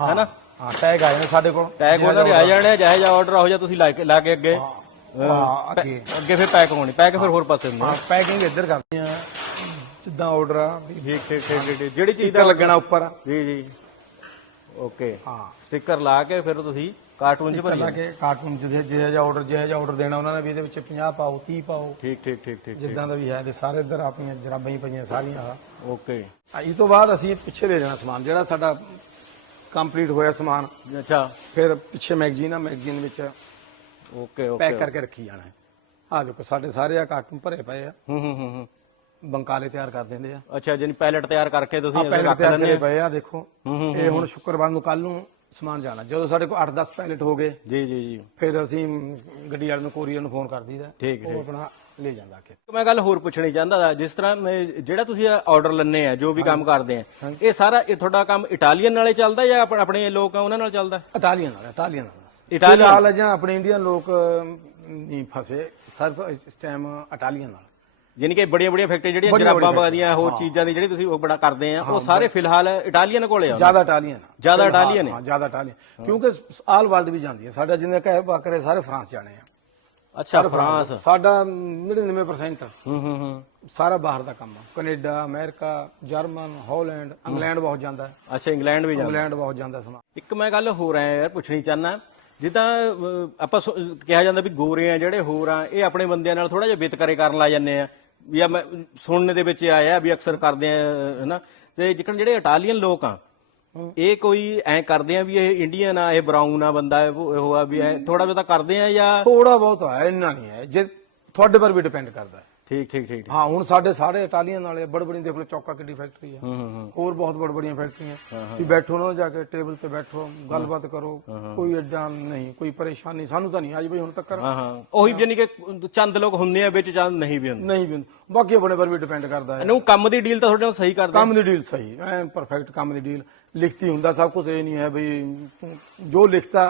ਹੈਨਾ? ਹਾਂ ਟੈਗ ਆ ਜਾਣੇ ਸਾਡੇ ਕੋਲ। ਟੈਗ ਉਹਨਾਂ ਦੇ ਆ ਜਾਣੇ ਜਿਹੇ ਜਿਹਾ ਆਰਡਰ ਹੋ ਜਾ ਤੁਸੀਂ ਲਾ ਕੇ ਲਾ ਕੇ ਅੱਗੇ। ਹਾਂ ਅੱਗੇ। ਅੱਗੇ ਫਿਰ ਪੈਕ ਹੋਣੀ ਪੈਕ ਫਿਰ ਹੋਰ ਪਾਸੇ ਹੁੰਦੀ ਹਾਂ ਪੈਕਿੰਗ ਇੱਧਰ ਕਰਦੇ ਆ। ਜਿੱਦਾਂ ਆਰਡਰ ਆ ਵੀ ਜਿਹੜੀ ਚੀਜ਼ ਸਟicker ਲੱਗਣਾ ਉੱਪਰ ਜੀ ਜੀ। ਓਕੇ। ਹਾਂ। ਸਟicker ਲਾ ਕੇ ਫਿਰ ਤੁਸੀਂ ਕਾਰਟੂਨ 'ਚ ਭਰੀ ਪਹਿਲਾਂ ਕਿ ਕਾਰਟੂਨ ਜਿਹੇ ਜਿਹੇ ਜਿਹਾ ਆਰਡਰ ਜਿਹੇ ਜਿਹਾ ਆਰਡਰ ਦੇਣਾ ਉਹਨਾਂ ਨੇ ਵੀ ਇਹਦੇ ਵਿੱਚ 50 ਪਾਓ 30 ਪਾਓ। ਠੀਕ ਠੀਕ ਠੀਕ ਠੀਕ ਜਿੱਦਾਂ ਦਾ ਵੀ ਹੈ ਤੇ ਸਾਰੇ ਇੱਧਰ ਆਪਣੀਆਂ ਜਰਾਬਾਂ ਹੀ ਪਈਆਂ ਸਾਰੀਆਂ। ਆ ਓਕੇ ਇਸ ਤੋਂ ਬਾਅਦ ਅਸੀਂ ਪਿੱਛੇ ਲੈ ਜਾਣਾ ਸਮਾਨ ਜਿਹੜਾ ਸਾਡਾ ਕੰਪਲੀਟ ਹੋਇਆ ਸਮਾਨ। ਅੱਛਾ। ਫਿਰ ਪਿੱਛੇ ਮੈਗਜ਼ੀਨ ਆ ਮੈਗਜ਼ੀਨ ਵਿੱਚ ਓਕੇ ਓਕੇ ਪੈਕ ਕਰਕੇ ਰੱਖੀ ਜਾਣਾ ਆ ਦੇਖੋ ਸਾਡੇ ਸਾਰੇ ਆ ਕਾਰਟੂਨ ਭਰੇ ਪਏ ਆ। ਹੂੰ ਹੂੰ ਹੂੰ ਬੰਕਾਲੇ ਤਿਆਰ ਕਰ ਦਿੰਦੇ ਆ। ਅੱਛਾ ਜਾਨੀ ਪੈਲਟ ਤਿਆਰ ਕਰਕੇ ਤੁਸੀਂ ਰੱਖ ਲੈਂਦੇ ਪਏ ਆ ਦੇਖੋ। ਇਹ ਹੁਣ ਸ਼ੁੱਕਰਵਾਰ ਨੂੰ ਕੱਲ ਨੂੰ ਸਮਾਨ ਜਾਣਾ। ਜਦੋਂ ਸਾਡੇ ਕੋਲ 8-10 ਪੈਲਟ ਹੋ ਗਏ ਜੀ ਜੀ ਜੀ। ਫਿਰ ਅਸੀਂ ਗੱਡੀ ਵਾਲੇ ਨੂੰ ਕੋਰੀਅਰ ਨੂੰ ਫੋਨ ਕਰ ਦਈਦਾ। ਠੀਕ, ਉਹ ਆਪਣਾ ਲੈ ਜਾਂਦਾ ਕਿ ਮੈਂ ਗੱਲ ਹੋਰ ਪੁੱਛਣੀ ਚਾਹੁੰਦਾ ਦਾ ਜਿਸ ਤਰ੍ਹਾਂ ਮੈਂ- ਜਿਹੜਾ ਤੁਸੀਂ ਆਰਡਰ ਲੈਣੇ ਆ ਜੋ ਵੀ ਕੰਮ ਕਰਦੇ ਆ ਇਹ ਸਾਰਾ ਇਹ ਤੁਹਾਡਾ ਕੰਮ ਇਟਾਲੀਅਨ ਨਾਲੇ ਚੱਲਦਾ ਜਾਂ ਆਪ- ਆਪਣੇ ਲੋਕ ਆ ਉਹਨਾਂ ਨਾਲ ਚੱਲਦਾ? ਇਟਾਲੀਅਨ ਨਾਲ ਇਟਾਲੀਅਨ ਨਾਲ। ਇਟਾਲੀਅਨ? ਫਿਲਹਾਲ ਜਾਂ ਆਪਣੇ ਇੰਡੀਅਨ ਲੋਕ ਅਮ, ਨਹੀਂ ਫਸੇ ਸਿਰਫ ਇਸ ਟਾਈਮ ਇਟਾਲੀਅਨ ਨਾਲ। ਯਾਨੀ ਕਿ ਬੜੀਆਂ ਬੜੀਆਂ ਫੈਕਟਰੀ ਜਿਹੜੀਆਂ ਬੜੀਆਂ ਜਰਾਬਾਂ ਬੜੀਆਂ ਹੋਰ ਚੀਜ਼ਾਂ ਦੀ ਜਿਹੜੀ ਤੁਸੀਂ ਉਹ ਬੜਾ ਕਰਦੇ ਆ ਉਹ ਸਾਰੇ ਫਿਲਹਾਲ ਇਟਾਲੀਅਨ ਕੋਲੇ ਆ। ਜ਼ਿਆਦਾ ਇਟਾਲੀਅਨ ਆ। ਜ਼ਿਆਦਾ ਇਟਾਲੀਅਨ ਹੈ। ਹਾਂ ਜ਼ਿਆਦਾ ਇਟਾਲੀਅਨ। ਕਿਉਂਕਿ ਆਲ ਵਰਲਡ ਵੀ ਜਾਂਦੀ ਹੈ। ਸਾਡਾ ਜਿੰਨੇ ਕਹੇ ਬਾਕਰੇ ਸਾਰੇ ਫਰਾਂਸ ਜਾਣੇ ਆ। ਅੱਛਾ ਫਰਾਂਸ ਸਾਡਾ 99% ਹੂੰ ਹੂੰ ਹੂੰ। ਸਾਰਾ ਬਾਹਰ ਦਾ ਕੰਮ ਆ। Canada America German Holland England ਬਹੁਤ ਜਾਂਦਾ ਹੈ। ਅੱਛਾ ਇੰਗਲੈਂਡ ਵੀ ਜਾਂਦਾ ਇੰਗਲੈਂਡ ਬਹੁਤ ਜਾਂਦਾ ਸਮਾਨ ਇੱਕ ਮੈਂ ਗੱਲ ਹੋਰ ਐ ਯਾਰ ਪੁੱਛਣੀ ਚਾਹਨਾ ਜਿੱਦਾਂ ਅਹ, ਆਪਾਂ ਸੁ- ਕਿਹਾ ਜਾਂਦਾ ਵੀ ਗੋਰੇ ਆ ਜਿਹੜੇ ਹੋਰ ਆ ਇਹ ਆਪਣੇ ਬੰਦਿਆਂ ਨਾਲ ਥੋੜਾ ਜਿਹਾ ਵਿਤਕਰੇ ਕਰਨ ਲੱਗ ਜਾਂਦੇ ਆ। ਵੀ ਆ ਮੈਂ ਸੁਣਨ ਦੇ ਵਿੱਚ ਆਇਆ ਵੀ ਅਕਸਰ ਕਰਦੇ ਆ ਹਨਾ। ਤੇ ਜਿਕਣ ਜਿਹੜੇ ਇਟਾਲੀਅਨ ਲੋਕ ਆ ਇਹ ਕੋਈ ਐ ਕਰਦੇ ਆ ਵੀ ਇਹ ਇੰਡੀਅਨ ਆ ਇਹ ਬਰਾਊਨ ਆ ਬੰਦਾ ਹੈ, ਉਹ ਉਹ ਆ ਵੀ ਐ ਥੋੜਾ ਬਹੁਤਾ ਕਰਦੇ ਆ ਜਾਂ ਥੋੜਾ ਬਹੁਤ ਹੈ ਇੰਨਾ ਨਹੀਂ ਹੈ। ਜੇ ਤੁਹਾਡੇ ਪਰ ਵੀ ਡਿਪੈਂਡ ਕਰਦਾ ਹੈ। ਠੀਕ ਠੀਕ ਠੀਕ। ਹਾਂ ਹੁਣ ਸਾਡੇ ਸਾਰੇ ਇਟਾਲੀਅਨ ਵਾਲੇ ਬੜ ਬੜੀ ਦੇਖ ਲਓ ਚੌਕਾ ਕਿੱਡੀ ਫੈਕਟਰੀ ਆ। ਹੂੰ ਹੂੰ ਹੂੰ। ਹੋਰ ਬਹੁਤ ਬੜ ਬੜੀਆਂ ਫੈਕਟਰੀਆਂ ਵੀ ਬੈਠੋ ਨਾ ਜਾ ਕੇ ਟੇਬਲ ਤੇ ਬੈਠੋ ਗੱਲਬਾਤ ਕਰੋ। ਕੋਈ ਐਡਾ ਨਹੀਂ ਕੋਈ ਪਰੇਸ਼ਾਨੀ ਸਾਨੂੰ ਤਾਂ ਨਹੀਂ। ਆਜ ਬਈ ਹੁਣ ਤੱਕ ਹਾਂ ਹਾਂ। ਉਹੀ ਯਾਨੀ ਕਿ ਚੰਦ ਲੋਕ ਹੁੰਦੇ ਆ ਵਿੱਚ ਚੰਦ ਨਹੀਂ ਵੀ ਹੁੰਦੇ। ਨਹੀਂ ਵੀ ਬਾਕੀ ਆਪਣੇ ਪਰ ਵੀ ਡਿਪੈਂਡ ਕਰਦਾ ਹੈ। ਇਹਨੂੰ ਕੰਮ ਦੀ ਡੀਲ ਤਾਂ ਤੁਹਾਡੇ ਨਾਲ ਸਹੀ ਕਰਦੇ। ਕੰਮ ਦੀ ਡੀਲ ਸਹੀ। ਐ ਪਰਫੈਕਟ ਕੰਮ ਦੀ ਡੀਲ ਲਿਖਤੀ ਹੁੰਦਾ ਸਭ ਕੁਝ ਇਹ ਨਹੀਂ ਹੈ ਬਈ ਜੋ ਲਿਖਤਾ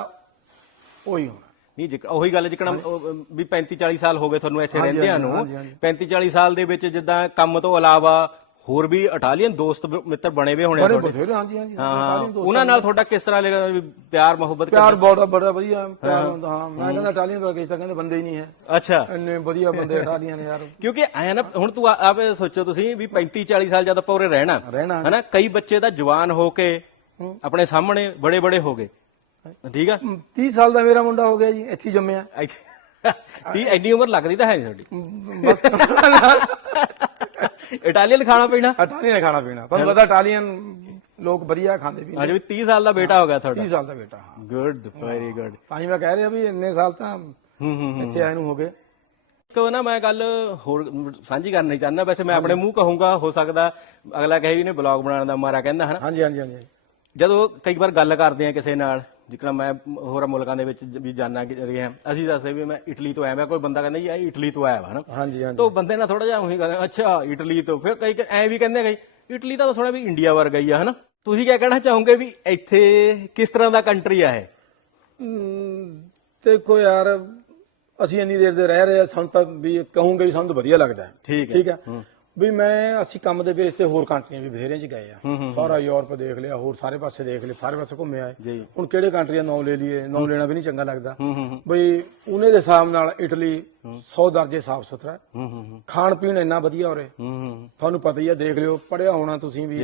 ਉਹੀ ਹੋਣਾ। ਨਹੀਂ ਜਿਕ ਉਹੀ ਗੱਲ ਜਿਕਣਾ ਵੀ 35 40 ਸਾਲ ਹੋ ਗਏ ਤੁਹਾਨੂੰ ਇੱਥੇ ਰਹਿੰਦਿਆਂ ਨੂੰ। ਹਾਂਜੀ, ਹਾਂਜੀ। 35 40 ਸਾਲ ਦੇ ਵਿੱਚ ਜਿੱਦਾਂ ਕੰਮ ਤੋਂ ਇਲਾਵਾ ਹੋਰ ਵੀ ਇਟਾਲੀਅਨ ਦੋਸਤ ਮਿੱਤਰ ਬਣੇ ਹੋਏ ਹੋਣੇ ਬਥੇਰੇ ਹਾਂਜੀ ਉਹਨਾਂ ਨਾਲ ਤੁਹਾਡਾ ਕਿਸ ਤਰ੍ਹਾਂ ਲੱਗਾ ਵੀ ਪਿਆਰ ਮੁਹੱਬਤ ਪਿਆਰ ਬੜਾ ਬੜਾ ਵਧੀਆ ਪਿਆਰ ਹੁੰਦਾ ਹਾਂ। ਮੈਂ ਕਹਿੰਦਾ ਇਟਾਲੀਅਨ ਦਾ ਕਿਸੇ ਕਹਿੰਦੇ ਬੰਦੇ ਹੀ ਨਹੀਂ ਹੈ। ਅੱਛਾ। ਇੰਨੇ ਵਧੀਆ ਬੰਦੇ ਇਟਾਲੀਅਨ ਯਾਰ। ਕਿਉਂਕਿ ਐ ਨਾ ਹੁਣ ਤੂੰ ਆਪੇ ਸੋਚੋ ਤੁਸੀਂ ਵੀ 35 40 ਸਾਲ ਜਦ ਆਪਾਂ ਉਰੇ ਰਹਿਣਾ ਹਨਾ ਕਈ ਬੱਚੇ ਤਾਂ ਜਵਾਨ ਹੋ ਕੇ ਆਪਣੇ ਸਾਹਮਣੇ ਬੜੇ ਬੜੇ ਹੋ ਗਏ। ਠੀਕ ਆ? 30 ਸਾਲ ਦਾ ਮੇਰਾ ਮੁੰਡਾ ਹੋ ਗਿਆ ਜੀ ਇੱਥੇ ਹੀ ਜੰਮਿਆ। ਦੀ ਐਡੀ ਉਮਰ ਲੱਗਦੀ ਤਾਂ ਹੈ ਨਹੀਂ ਤੁਹਾਡੀ। ਇਟਾਲੀਅਨ ਖਾਣਾ ਪੀਣਾ? ਇਟਾਲੀਅਨ ਖਾਣਾ ਪੀਣਾ। ਤੁਹਾਨੂੰ ਪਤਾ ਇਟਾਲੀਅਨ ਲੋਕ ਵਧੀਆ ਖਾਂਦੇ ਵੀ ਅੱਜ ਵੀ 30 ਸਾਲ ਦਾ ਬੇਟਾ ਹੋ ਗਿਆ ਤੁਹਾਡਾ। 30 ਸਾਲ ਦਾ ਬੇਟਾ ਹਾਂ। ਗੁੱਡ ਵੈਰੀ ਗੁੱਡ ਤਾਂ ਹੀ ਮੈਂ ਕਹਿ ਰਿਹਾ ਵੀ ਇੰਨੇ ਸਾਲ ਤਾਂ। ਇੱਥੇ ਆਏ ਨੂੰ ਹੋ ਗਏ। ਇੱਕ ਨਾ ਮੈਂ ਗੱਲ ਹੋਰ ਸਾਂਝੀ ਕਰਨੀ ਚਾਹੁੰਦਾ। ਵੈਸੇ ਮੈਂ ਆਪਣੇ ਮੂੰਹ ਕਹੂੰਗਾ ਹੋ ਸਕਦਾ ਅਗਲਾ ਕਹੇ ਵੀ ਨੇ ਬਲੌਗ ਬਣਾਉਣ ਦਾ ਮਾਰਾ ਕਹਿੰਦਾ ਹਨਾ? ਹਾਂਜੀ ਹਾਂਜੀ ਹਾਂਜੀ। ਜਦੋਂ ਕਈ ਵਾਰ ਗੱਲ ਕਰਦੇ ਆ ਕਿਸੇ ਨਾਲ ਜਿਕਣਾ ਮੈਂ ਹੋਰਾਂ ਮੁਲਕਾਂ ਦੇ ਵਿੱਚ ਵੀ ਜਾਣਾ ਰਿਹਾ। ਅਸੀਂ ਦੱਸਦੇ ਵੀ ਮੈਂ ਇਟਲੀ ਤੋਂ ਆਇਆ। ਮੈਂ ਕੋਈ ਬੰਦਾ ਕਹਿੰਦਾ ਜੀ ਇਹ ਇਟਲੀ ਤੋਂ ਆਇਆ ਵਾ ਹਨਾ? ਹਾਂਜੀ ਹਾਂਜੀ। ਤਾਂ ਬੰਦੇ ਨਾਲ ਥੋੜਾ ਜਿਹਾ ਉਹੀ ਕਹਿੰਦੇ ਅੱਛਾ ਇਟਲੀ ਤੋਂ। ਫਿਰ ਕਈ ਐ ਵੀ ਕਹਿੰਦੇ ਕਈ ਇਟਲੀ ਤਾਂ ਸੁਣਿਆ ਵੀ ਇੰਡੀਆ ਵਰਗਾ ਹੀ ਆ ਹਨਾ? ਤੁਸੀਂ ਕੀ ਕਹਿਣਾ ਚਾਹੋਗੇ ਵੀ ਇੱਥੇ ਕਿਸ ਤਰ੍ਹਾਂ ਦਾ ਕੰਟਰੀ ਆ ਇਹ? ਦੇਖੋ ਯਾਰ ਅਸੀਂ ਇੰਨੀ ਦੇਰ ਦੇ ਰਹਿ ਰਹੇ ਆ ਸਾਨੂੰ ਤਾਂ ਵੀ ਕਹੂੰਗੇ ਵੀ ਸਾਨੂੰ ਤਾਂ ਵਧੀਆ ਲੱਗਦਾ ਠੀਕ ਹੈ। ਠੀਕ ਹੈ। ਵੀ ਮੈਂ ਅਸੀਂ ਕੰਮ ਦੇ ਬੇਸ ਤੇ ਹੋਰ ਕੰਟਰੀਆਂ ਵੀ ਬਥੇਰੀਆਂ ਚ ਗਏ ਆ। ਸਾਰਾ ਯੂਰਪ ਦੇਖ ਲਿਆ ਹੋਰ ਸਾਰੇ ਪਾਸੇ ਦੇਖ ਲਿਆ ਸਾਰੇ ਪਾਸੇ ਘੁੰਮੇ ਆਏ ਹੁਣ ਕਿਹੜੇ ਕੰਟਰੀਆਂ ਨਾਮ ਲੈ ਲਈਏ ਨਾਮ ਲੈਣਾ ਵੀ ਨਹੀਂ ਚੰਗਾ ਲੱਗਦਾ। ਬਈ ਉਹਨੇ ਦੇ ਹਿਸਾਬ ਨਾਲ ਇਟਲੀ 100 ਦਰਜੇ ਸਾਫ਼ ਸੁਥਰਾ ਖਾਣ ਪੀਣ ਇੰਨਾ ਵਧੀਆ ਉਰੇ। ਹੂੰ ਹੂੰ ਤੁਹਾਨੂੰ ਪਤਾ ਹੀ ਆ ਦੇਖ ਲਿਓ ਪੜਿਆ ਹੋਣਾ ਤੁਸੀਂ ਵੀ।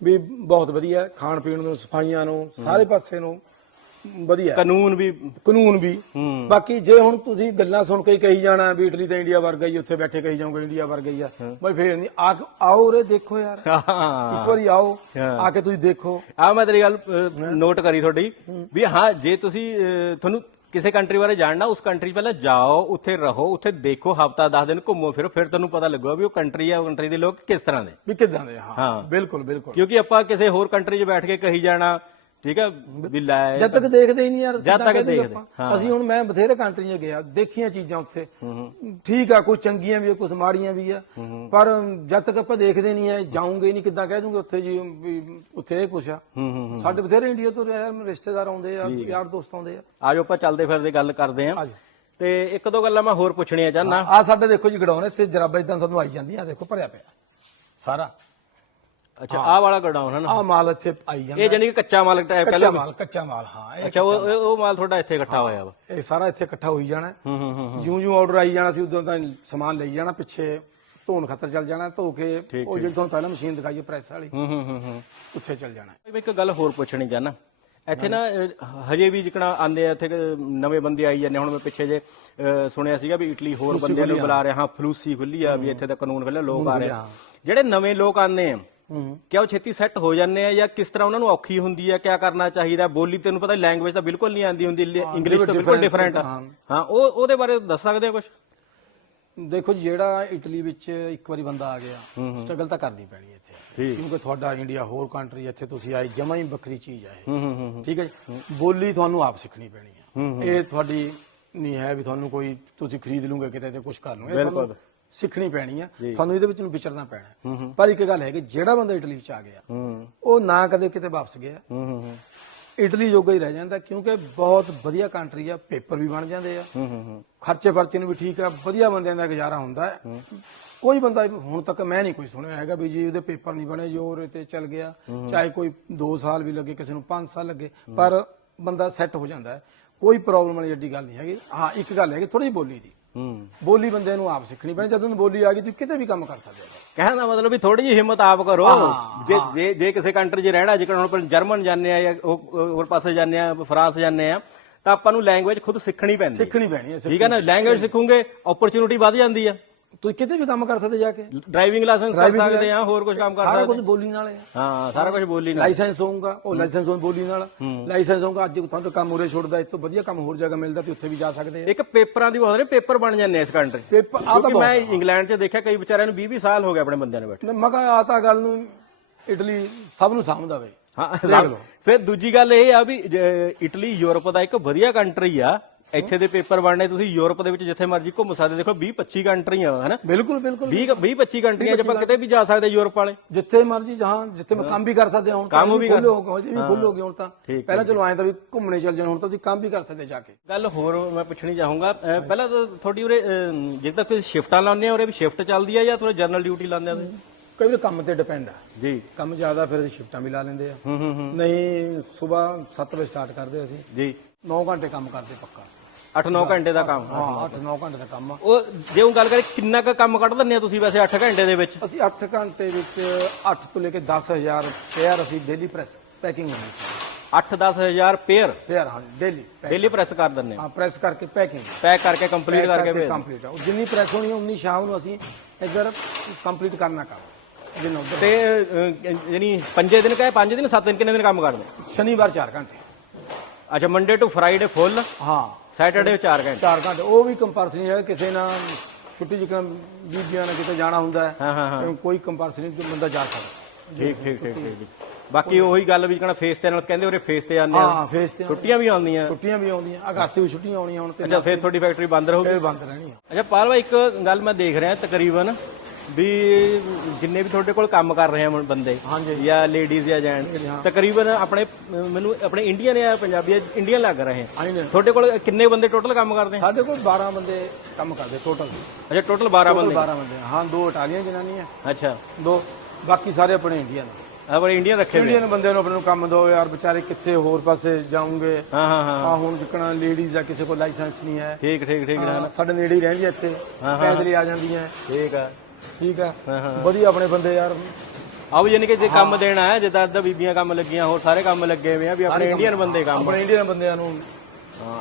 ਵੀ ਬਹੁਤ ਵਧੀਆ ਖਾਣ ਪੀਣ ਨੂੰ ਸਫਾਈਆਂ ਨੂੰ ਸਾਰੇ ਪਾਸੇ ਨੂੰ। ਵਧੀਆ। ਕਾਨੂੰਨ ਵੀ ਕਾਨੂੰਨ ਵੀ। ਹੂੰ। ਬਾਕੀ ਜੇ ਹੁਣ ਤੁਸੀਂ ਗੱਲਾਂ ਸੁਣ ਕੇ ਹੀ ਕਹੀ ਜਾਣਾ ਵੀ ਇਟਲੀ ਤਾਂ ਇੰਡੀਆ ਵਰਗਾ ਹੀ ਉੱਥੇ ਬੈਠੇ ਕਹੀ ਜਾਓਗੇ ਇੰਡੀਆ ਵਰਗਾ ਹੀ ਆ। ਬਈ ਫੇਰ ਨਹੀਂ ਆ ਆਓ ਰੇ ਦੇਖੋ ਯਾਰ। ਹਾਂ। ਇੱਕ ਵਾਰੀ ਆਓ ਹਾਂ। ਆ ਕੇ ਤੁਸੀਂ ਦੇਖੋ। ਆ ਮੈਂ ਤੇਰੀ ਗੱਲ ਨੋਟ ਕਰੀ ਤੁਹਾਡੀ ਵੀ ਹਾਂ ਜੇ ਤੁਸੀਂ ਤੁਹਾਨੂੰ ਕਿਸੇ ਕੰਟਰੀ ਬਾਰੇ ਜਾਣਨਾ ਉਸ ਕੰਟਰੀ ਪਹਿਲਾਂ ਜਾਓ ਉੱਥੇ ਰਹੋ ਉੱਥੇ ਦੇਖੋ ਹਫਤਾ 10 ਦਿਨ ਘੁੰਮੋ ਫਿਰੋ ਫਿਰ ਤੁਹਾਨੂੰ ਪਤਾ ਲੱਗੂਗਾ ਵੀ ਉਹ ਕੰਟਰੀ ਆ ਉਹ ਕੰਟਰੀ ਦੇ ਲੋਕ ਕਿਸ ਤਰ੍ਹਾਂ ਦੇ। ਵੀ ਕਿਦਾਂ ਦੇ ਹਾਂ ਹਾਂ। ਬਿਲਕੁਲ ਬਿਲਕੁਲ। ਕਿਉਂਕਿ ਆਪਾਂ ਕਿਸੇ ਹੋਰ ਕੰਟਰੀ 'ਚ ਬੈਠ ਕੇ ਕਹੀ ਜਾਣਾ ਠੀਕ ਹੈ ਵੀ ਲੈ ਜਦ ਤੱਕ ਦੇਖਦੇ ਹੀ ਨਹੀਂ ਯਾਰ ਕਿੱਦਾਂ ਤੱਕ ਦੇਖਦੇ। ਅਸੀਂ ਹੁਣ ਮੈਂ ਬਥੇਰੇ ਕੰਟਰੀਆਂ ਗਿਆ ਦੇਖੀਆਂ ਚੀਜ਼ਾਂ ਉੱਥੇ। ਠੀਕ ਆ ਕੋਈ ਚੰਗੀਆਂ ਵੀ ਆ ਕੁਝ ਮਾੜੀਆਂ ਵੀ ਆ। ਪਰ ਜਦ ਤੱਕ ਆਪਾਂ ਦੇਖਦੇ ਨਹੀਂ ਆ ਜਾਉਂਗੇ ਨਹੀਂ ਕਿੱਦਾਂ ਕਹਿ ਦੂੰਗੇ ਉੱਥੇ ਜੀ ਉੱਥੇ ਇਹ ਕੁਛ ਆ। ਸਾਡੇ ਬਥੇਰੇ ਇੰਡੀਆ ਤੋਂ ਯਾਰ ਰਿਸ਼ਤੇਦਾਰ ਆਉਂਦੇ ਆ ਯਾਰ ਦੋਸਤ ਆਉਂਦੇ ਆ। ਆਜੋ ਆਪਾਂ ਚੱਲਦੇ ਫਿਰਦੇ ਗੱਲ ਕਰਦੇ ਆਂ। ਤੇ ਇੱਕ ਦੋ ਗੱਲਾਂ ਮੈਂ ਹੋਰ ਪੁੱਛਣੀਆਂ ਚਾਹਨਾ ਆ ਸਾਡੇ ਦੇਖੋ ਜੀ ਗਡਾਉਣ ਇੱਥੇ ਜਰਾਬਾਂ ਇਦਾਂ ਸਾਨੂੰ ਆਈ ਜਾਂਦੀਆਂ ਦੇਖੋ ਭਰਿਆ ਪਿਆ। ਸਾਰਾ। ਅੱਛਾ ਆਹ ਵਾਲਾ ਗੋਡਾਊਨ ਹੈ ਨਾ? ਆ ਮਾਲ ਇੱਥੇ ਆਈ ਜਾਂਦਾ। ਇਹ ਜਾਨੀ ਕਿ ਕੱਚਾ ਮਾਲ ਟਾਈਪ ਕੱਚਾ ਪਹਿਲਾਂ ਮਾਲ ਕੱਚਾ ਮਾਲ ਹਾਂ ਇਹ ਅੱਛਾ ਉਹ ਉਹ- ਉਹ ਮਾਲ ਤੁਹਾਡਾ ਇੱਥੇ ਇਕੱਠਾ ਹੋਇਆ ਵਾ? ਇਹ ਸਾਰਾ ਇੱਥੇ ਇਕੱਠਾ ਹੋਈ ਜਾਣਾ। ਹੂੰ ਹੂੰ ਹੂੰ ਜਿਉਂ ਜਿਉਂ ਆਰਡਰ ਆਈ ਜਾਣਾ ਸੀ ਉਦੋਂ ਤਾਂ ਸਮਾਨ ਲਈ ਜਾਣਾ ਪਿੱਛੇ ਧੋਣ ਖਾਤਰ ਚੱਲ ਜਾਣਾ ਧੋ ਕੇ ਉਹ ਜਿਹੜੀ ਤੁਹਾਨੂੰ ਪਹਿਲਾਂ ਮਸ਼ੀਨ ਦਿਖਾਈ ਹੈ ਪ੍ਰੈਸ ਵਾਲੀ ਹੂੰ ਹੂੰ ਹੂੰ ਹੂੰ। ਉੱਥੇ ਚੱਲ ਜਾਣਾ। ਮੈਂ ਇੱਕ ਗੱਲ ਹੋਰ ਪੁੱਛਣੀ ਚਾਹਨਾ ਇੱਥੇ ਨਾ ਅਹ, ਹਜੇ ਵੀ ਜਿਕਣਾ ਆਂਦੇ ਆ ਇੱਥੇ ਕਿ ਨਵੇਂ ਬੰਦੇ ਆਈ ਜਾਂਦੇ ਹੁਣ ਮੈਂ ਪਿੱਛੇ ਜੇ ਅਹ, ਸੁਣਿਆ ਸੀਗਾ ਵੀ ਇਟਲੀ ਹੋਰ ਬੰਦਿਆਂ ਨੂੰ ਬੁਲਾ ਰਿਹਾ। ਹਾਂ ਫਲੂਸੀ ਖੁੱਲੀ ਆ ਵੀ ਇੱਥੇ ਦਾ ਕਾਨੂੰਨ ਖੁੱਲਿਆ ਲੋਕ ਆ ਰਹੇ ਆ। ਜਿਹੜੇ ਨਵੇਂ ਲੋਕ ਆਉਂਦੇ ਆ ਕਿਆ ਉਹ ਛੇਤੀ ਸੈੱਟ ਹੋ ਜਾਂਦੇ ਆ ਜਾਂ ਕਿਸ ਤਰ੍ਹਾਂ ਉਹਨਾਂ ਨੂੰ ਔਖੀ ਹੁੰਦੀ ਆ ਕਿਆ ਕਰਨਾ ਚਾਹੀਦਾ? ਬੋਲੀ ਤੈਨੂੰ ਪਤਾ ਲੈਂਗੁਏਜ ਤਾਂ ਬਿਲਕੁਲ ਨਹੀਂ ਆਉਂਦੀ ਹੁੰਦੀ ਇੰਗਲਿਸ਼ ਤੋਂ ਬਿਲਕੁਲ ਡਿਫਰੈਂਟ ਆ। ਹਾਂ। ਹਾਂ ਉਹ ਉਹਦੇ ਬਾਰੇ ਦੱਸ ਸਕਦੇ ਹੋ ਕੁਝ ਦੇਖੋ ਜਿਹੜਾ ਇਟਲੀ ਵਿੱਚ ਇੱਕ ਵਾਰੀ ਬੰਦਾ ਆ ਗਿਆ ਸਟਰਗਲ ਤਾਂ ਕਰਨੀ ਪੈਣੀ ਹੈ ਇੱਥੇ। ਕਿਉਂਕਿ ਤੁਹਾਡਾ ਇੰਡੀਆ ਹੋਰ ਕੰਟਰੀ ਇੱਥੇ ਤੁਸੀਂ ਆਏ ਜਮਾ ਹੀ ਵੱਖਰੀ ਚੀਜ਼ ਹੈ। ਹੂੰ ਹੂੰ ਹੂੰ। ਠੀਕ ਹੈ ਬੋਲੀ ਤੁਹਾਨੂੰ ਆਪ ਸਿੱਖਣੀ ਪੈਣੀ ਹੈ ਇਹ ਤੁਹਾਡੀ ਨਹੀਂ ਹੈ ਵੀ ਤੁਹਾਨੂੰ ਕੋਈ ਤੁਸੀਂ ਖਰੀਦ ਲੂਗੇ ਕਿਤੇ ਤੇ ਕੁਝ ਕਰ ਲੂਗੇ। ਤੁਹਾਨੂੰ ਸਿੱਖਣੀ ਪੈਣੀ ਹੈ ਤੁਹਾਨੂੰ ਇਹਦੇ ਵਿੱਚ ਨੂੰ ਵਿਚਰਨਾ ਪੈਣਾ। ਪਰ ਇੱਕ ਗੱਲ ਹੈ ਕਿ ਜਿਹੜਾ ਬੰਦਾ ਇਟਲੀ ਵਿੱਚ ਆ ਗਿਆ ਉਹ ਨਾ ਕਦੇ ਕਿਤੇ ਵਾਪਸ ਗਿਆ। ਇਟਲੀ ਜੋਗਾ ਹੀ ਰਹਿ ਜਾਂਦਾ ਕਿਉਂਕਿ ਬਹੁਤ ਵਧੀਆ ਕੰਟਰੀ ਆ ਪੇਪਰ ਵੀ ਬਣ ਜਾਂਦੇ ਆ। ਖਰਚੇ ਫਰਚੇ ਨੂੰ ਵੀ ਠੀਕ ਆ ਵਧੀਆ ਬੰਦਿਆਂ ਦਾ ਗੁਜ਼ਾਰਾ ਹੁੰਦਾ ਹੈ। ਕੋਈ ਬੰਦਾ ਹੁਣ ਤੱਕ ਮੈਂ ਨਹੀਂ ਕੋਈ ਸੁਣਿਆ ਹੈਗਾ ਵੀ ਜੀ ਉਹਦੇ ਪੇਪਰ ਨਹੀਂ ਬਣੇ ਜੋ ਉਹਦੇ ਤੇ ਚੱਲ ਗਿਆ। ਚਾਹੇ ਕੋਈ 2 ਸਾਲ ਵੀ ਲੱਗੇ ਕਿਸੇ ਨੂੰ 5 ਸਾਲ ਲੱਗੇ ਪਰ ਬੰਦਾ ਸੈੱਟ ਹੋ ਜਾਂਦਾ ਹੈ। ਕੋਈ ਪ੍ਰੋਬਲਮ ਵਾਲੀ ਏਡੀ ਗੱਲ ਨਹੀਂ ਹੈਗੀ। ਹਾਂ ਇੱਕ ਗੱਲ ਹੈ ਕਿ ਥੋੜੀ ਬੋਲੀ ਦੀ। ਬੋਲੀ ਬੰਦੇ ਨੂੰ ਆਪ ਸਿੱਖਣੀ ਪੈਣੀ ਜਦੋਂ ਬੋਲੀ ਆ ਗਈ ਤੁਸੀਂ ਕਿਤੇ ਵੀ ਕੰਮ ਕਰ ਸਕਦੇ ਕਹਿਣ ਦਾ ਮਤਲਬ ਵੀ ਥੋੜੀ ਜਿਹੀ ਹਿੰਮਤ ਆਪ ਕਰੋ। ਜੇ ਜੇ ਕਿਸੇ ਕੰਟਰੀ 'ਚ ਰਹਿਣਾ ਜੇਕਰ ਹੁਣ ਜਰਮਨ ਜਾਂਦੇ ਆ ਜਾਂ ਹੋਰ ਪਾਸੇ ਜਾਂਦੇ ਆ ਫਰਾਂਸ ਜਾਂਦੇ ਆ ਤਾਂ ਆਪਾਂ ਨੂੰ ਲੈਂਗੁਏਜ ਖੁਦ ਸਿੱਖਣੀ ਪੈਣੀ ਸਿੱਖਣੀ ਪੈਣੀ ਹੈ ਠੀਕ ਹੈ ਨਾ? ਲੈਂਗੁਏਜ ਸਿੱਖੂਗੇ ਓਪਰਚੁਨਿਟੀ ਵੱਧ ਜਾਂਦੀ ਆ ਤੁਸੀਂ ਕਿਤੇ ਵੀ ਕੰਮ ਕਰ ਸਕਦੇ ਜਾ ਕੇ। ਡਰਾਈਵਿੰਗ ਲਾਇਸੈਂਸ ਕਰ Driving ਸਕਦੇ ਆ ਹੋਰ ਕੁਝ ਕੰਮ ਕਰ ਸਾਰਾ ਸਕਦੇ ਕੁਝ ਬੋਲੀ ਨਾਲ ਹੈ। ਹਾਂ ਸਾਰਾ ਕੁਝ ਬੋਲੀ ਨਾ ਲਾਇਸੈਂਸ ਹੋਊਗਾ ਉਹ ਲਾਇਸੈਂਸ ਹੋਊ ਬੋਲੀ ਨਾਲ। ਲਾਇਸੈਂਸ ਹੋਊਗਾ ਅੱਜ ਤੁਹਾਨੂੰ ਕੰਮ ਉਰੇ ਛੁੱਟਦਾ ਇਸ ਤੋਂ ਵਧੀਆ ਕੰਮ ਹੋਰ ਜਗ੍ਹਾ ਮਿਲਦਾ ਤੇ ਉੱਥੇ ਵੀ ਜਾ ਸਕਦੇ ਆ। ਇੱਕ ਪੇਪਰਾਂ ਦੀ ਬਹੁਤ ਨੇ ਪੇਪਰ ਬਣ ਜਾਂਦੇ ਆ ਇਸ ਕੰਟਰੀ ਪੇਪਰ ਆ ਤਾਂ ਕਿਉਂਕਿ ਮੈਂ ਇੰਗਲੈਂਡ 'ਚ ਦੇਖਿਆ ਕਈ ਵਿਚਾਰਿਆਂ ਨੂੰ 20 20 ਸਾਲ ਹੋ ਗਏ ਆਪਣੇ ਬੰਦਿਆਂ ਨੂੰ ਬੈਠੇ। ਮੈਂ ਕਿਹਾ ਆ ਤਾਂ ਗੱਲ ਨੂੰ ਇਟਲੀ ਸਭ ਨੂੰ ਸਮਝਦਾ ਵੇ। ਹਾਂ ਦੇਖ ਲਓ। ਫਿਰ ਦੂਜੀ ਗੱਲ ਇਹ ਆ ਵੀ ਜ- ਇਟਲੀ ਯੂਰਪ ਦਾ ਇੱਕ ਵਧੀਆ ਕੰਟਰੀ ਆ ਇੱਥੇ ਦੇ ਪੇਪਰ ਬਣਨੇ ਤੁਸੀਂ ਯੂਰਪ ਦੇ ਵਿੱਚ ਜਿੱਥੇ ਮਰਜ਼ੀ ਘੁੰਮ ਸਕਦੇ ਦੇਖੋ 20 25 ਕੰਟਰੀਆਂ ਹਨਾ? ਬਿਲਕੁਲ ਬਿਲਕੁਲ। 20 20 25 ਕੰਟਰੀਆਂ 'ਚ ਆਪਾਂ ਕਿਤੇ ਵੀ ਜਾ ਸਕਦੇ ਯੂਰਪ ਵਾਲੇ। ਜਿੱਥੇ ਮਰਜ਼ੀ ਜਹਾਂ ਜਿੱਥੇ ਮੈਂ ਕੰਮ ਵੀ ਕਰ ਸਕਦੇ ਹਾਂ ਹੁਣ ਤਾਂ ਕੰਮ ਵੀ ਖੁੱਲ੍ਹੇ ਹੋ ਗਏ ਜੀ ਵੀ ਖੁੱਲ੍ਹ ਹੋ ਗਏ ਹੁਣ ਤਾਂ। ਪਹਿਲਾਂ ਚਲੋ ਆਏ ਤਾਂ ਵੀ ਘੁੰਮਣੇ ਚੱਲ ਜਾਣ ਹੁਣ ਤਾਂ ਤੁਸੀਂ ਕੰਮ ਵੀ ਕਰ ਸਕਦੇ ਜਾ ਕੇ। ਗੱਲ ਹੋਰ ਮੈਂ ਪੁੱਛਣੀ ਚਾਹੂੰਗਾ ਪਹਿਲਾਂ ਤਾਂ ਤੁਹਾਡੀ ਉਰੇ ਅਹ, ਜਿੱਦਾਂ ਤੁਸੀਂ ਸ਼ਿਫਟਾਂ ਲਾਉਂਦੇ ਆ ਉਰੇ ਵੀ ਸ਼ਿਫਟ ਚੱਲਦੀ ਆ ਜਾਂ ਥੋੜਾ ਜਨਰਲ ਡਿਊਟੀ ਲਾਉਂਦੇ ਆ ਤੁਸੀਂ? ਕਈ ਵਾਰ ਕੰਮ ਤੇ ਡਿਪੈਂਡ ਆ। ਜੀ। ਕੰਮ ਜ਼ਿਆਦਾ ਫਿਰ ਸ਼ਿਫਟਾਂ ਵੀ ਲਾ ਲੈਂਦੇ ਆ। ਹੂੰ ਹੂੰ ਹੂੰ। ਨਹੀਂ ਸਵੇਰ 7 ਵਜੇ ਸਟਾਰਟ ਕਰਦੇ ਅਸੀਂ। ਜੀ। 9 ਘੰਟੇ ਕੰਮ ਕਰਦੇ ਪੱਕਾ 8-9 ਘੰਟੇ ਦਾ ਕੰਮ। ਹਾਂ 8-9 ਘੰਟੇ ਦਾ ਕੰਮ ਆ। ਉਹ ਜੇ ਉਹ ਗੱਲ ਕਰੇ ਕਿੰਨਾ ਕੁ ਕੰਮ ਕੱਢ ਦਿੰਦੇ ਆ ਤੁਸੀਂ ਵੈਸੇ 8 ਘੰਟੇ ਦੇ ਵਿੱਚ? ਅਸੀਂ 8 ਘੰਟੇ ਵਿੱਚ 8 ਤੋਂ ਲੈ ਕੇ 10000 ਪੇਅਰ ਅਸੀਂ ਡੇਲੀ ਪ੍ਰੈਸ ਪੈਕਿੰਗ ਹੁੰਦੀ ਸੀ। 8-10000 ਪੇਅਰ ਪੇਅਰ ਹਾਂ ਡੇਲੀ ਡੇਲੀ ਪ੍ਰੈਸ ਕਰ ਦਿੰਦੇ ਆ? ਹਾਂ ਪ੍ਰੈਸ ਕਰਕੇ ਪੈਕਿੰਗ ਪੈਕ ਕਰਕੇ ਕੰਪਲੀਟ ਕਰਕੇ ਭੇਜ ਕੰਪਲੀਟ ਉਹ ਜਿੰਨੀ ਪ੍ਰੈਸ ਹੋਣੀ ਆ ਉਨੀ ਸ਼ਾਮ ਨੂੰ ਅਸੀਂ ਇੱਧਰ ਕੰਪਲੀਟ ਕਰਨਾ ਕੰਮ। ਜਿੰਨਾ ਉੱਧਰ ਤੇ ਅਹ, ਯਾਨੀ ਪੰਜੇ ਦਿਨ ਕਹੇ ਪੰਜ ਦਿਨ ਸੱਤ ਦਿਨ ਕਿੰਨੇ ਦਿਨ ਕੰਮ ਕਰਦੇ ਸ਼ਨੀਵਾਰ 4 ਘੰਟੇ। ਅੱਛਾ ਮੰਡੇ ਟੂ ਫਰਾਈਡੇ ਫੁੱਲ ਹਾਂ। ਸੈਟਰਡੇ 4 ਘੰਟੇ। 4 ਘੰਟੇ ਉਹ ਵੀ ਕੰਪਲਸਰੀ ਹੈ ਕਿਸੇ ਨਾਲ ਛੁੱਟੀ ਜਿਕਣ ਬੀਬੀਆਂ ਨੇ ਕਿਤੇ ਜਾਣਾ ਹੁੰਦਾ ਹੈ ਹਾਂ ਹਾਂ ਹਾਂ। ਕੋਈ ਕੰਪਲਸਰੀ ਨਹੀਂ ਬੰਦਾ ਜਾ ਸਕਦਾ। ਠੀਕ ਠੀਕ ਠੀਕ ਠੀਕ। ਜੀ ਬਾਕੀ ਉਹੀ ਗੱਲ ਵੀ ਕਹਣਾ ਫੇਸ ਤੇ ਨਾਲ ਕਹਿੰਦੇ ਉਹਰੇ ਫੇਸ ਤੇ ਆਉਂਦੇ ਹਾਂ ਫੇਸ ਤੇ ਛੁੱਟੀਆਂ ਵੀ ਆਉਂਦੀਆਂ। ਛੁੱਟੀਆਂ ਵੀ ਆਉਂਦੀਆਂ ਅਗਸਤ ਵੀ ਛੁੱਟੀਆਂ ਆਉਣੀਆਂ ਹੁਣ ਤੇ ਅੱਛਾ ਫਿਰ ਤੁਹਾਡੀ ਫੈਕਟਰੀ ਬੰਦ ਰਹੂਗੀ? ਬੰਦ ਰਹਿਣੀ ਆ। ਅੱਛਾ ਪਾਲਵਾ ਇੱਕ ਗੱਲ ਮੈਂ ਦੇਖ ਰਿਹਾ ਤਕਰੀਬਨ। ਵੀ ਜਿੰਨੇ ਵੀ ਤੁਹਾਡੇ ਕੋਲ ਕੰਮ ਕਰ ਰਹੇ ਆ ਬੰਦੇ ਹਾਂਜੀ। ਜਾਂ ਲੇਡੀਜ਼ ਜਾਂ ਜੈਂਟ ਤਕਰੀਬਨ ਆਪਣੇ ਮੈਨੂੰ ਆਪਣੇ ਇੰਡੀਅਨ ਜਾਂ ਪੰਜਾਬੀ ਇੰਡੀਅਨ ਲੱਗ ਰਹੇ ਆ। ਤੁਹਾਡੇ ਕੋਲ ਕਿੰਨੇ ਬੰਦੇ ਟੋਟਲ ਕੰਮ ਕਰਦੇ ਆ? ਸਾਡੇ ਕੋਲ 12 ਬੰਦੇ ਕੰਮ ਕਰਦੇ ਟੋਟਲ ਅੱਛਾ ਟੋਟਲ 12 ਬੰਦੇ। 12 ਬੰਦੇ ਹਾਂ ਦੋ ਇਟਾਲੀਅਨ ਜਨਾਨੀਆਂ ਅੱਛਾ। ਦੋ ਬਾਕੀ ਸਾਰੇ ਆਪਣੇ ਇੰਡੀਅਨ ਆਪਣੇ ਇੰਡੀਅਨ ਰੱਖੇ ਆ। ਇੰਡੀਅਨ ਬੰਦਿਆਂ ਨੂੰ ਆਪਣੇ ਨੂੰ ਕੰਮ ਦੋ ਯਾਰ ਵਿਚਾਰੇ ਕਿੱਥੇ ਹੋਰ ਪਾਸੇ ਜਾਉਂਗੇ ਹਾਂ ਹਾਂ ਹਾਂ। ਆ ਹੁਣ ਜਿੱਕਣਾ ਲੇਡੀਜ਼ ਆ ਕਿਸੇ ਕੋਲ ਲਾਇਸੈਂਸ ਨਹੀਂ ਹੈ। ਠੀਕ ਠੀਕ ਠੀਕ ਸਾਡੇ ਨੇੜੇ ਹੀ ਰਹਿੰਦੀਆਂ ਇੱਥੇ। ਪੈਦਲ ਆ ਜਾਂਦੀਆਂ। ਠੀਕ ਆ। ਠੀਕ ਆ? ਵਧੀਆ ਆਪਣੇ ਬੰਦੇ ਯਾਰ। ਆਓ ਯਾਨੀ ਕਿ ਜੇ ਕੰਮ ਦੇਣਾ ਹੈ ਜਿੱਦਾਂ ਅੱਧਾ ਬੀਬੀਆਂ ਕੰਮ ਲੱਗੀਆਂ ਹੋਰ ਸਾਰੇ ਕੰਮ ਲੱਗੇ ਹੋਏ ਆ ਵੀ ਆਪਣੇ ਇੰਡੀਅਨ ਬੰਦੇ ਕੰਮ ਆਪਣੇ ਇੰਡੀਅਨ ਬੰਦਿਆਂ ਨੂੰ।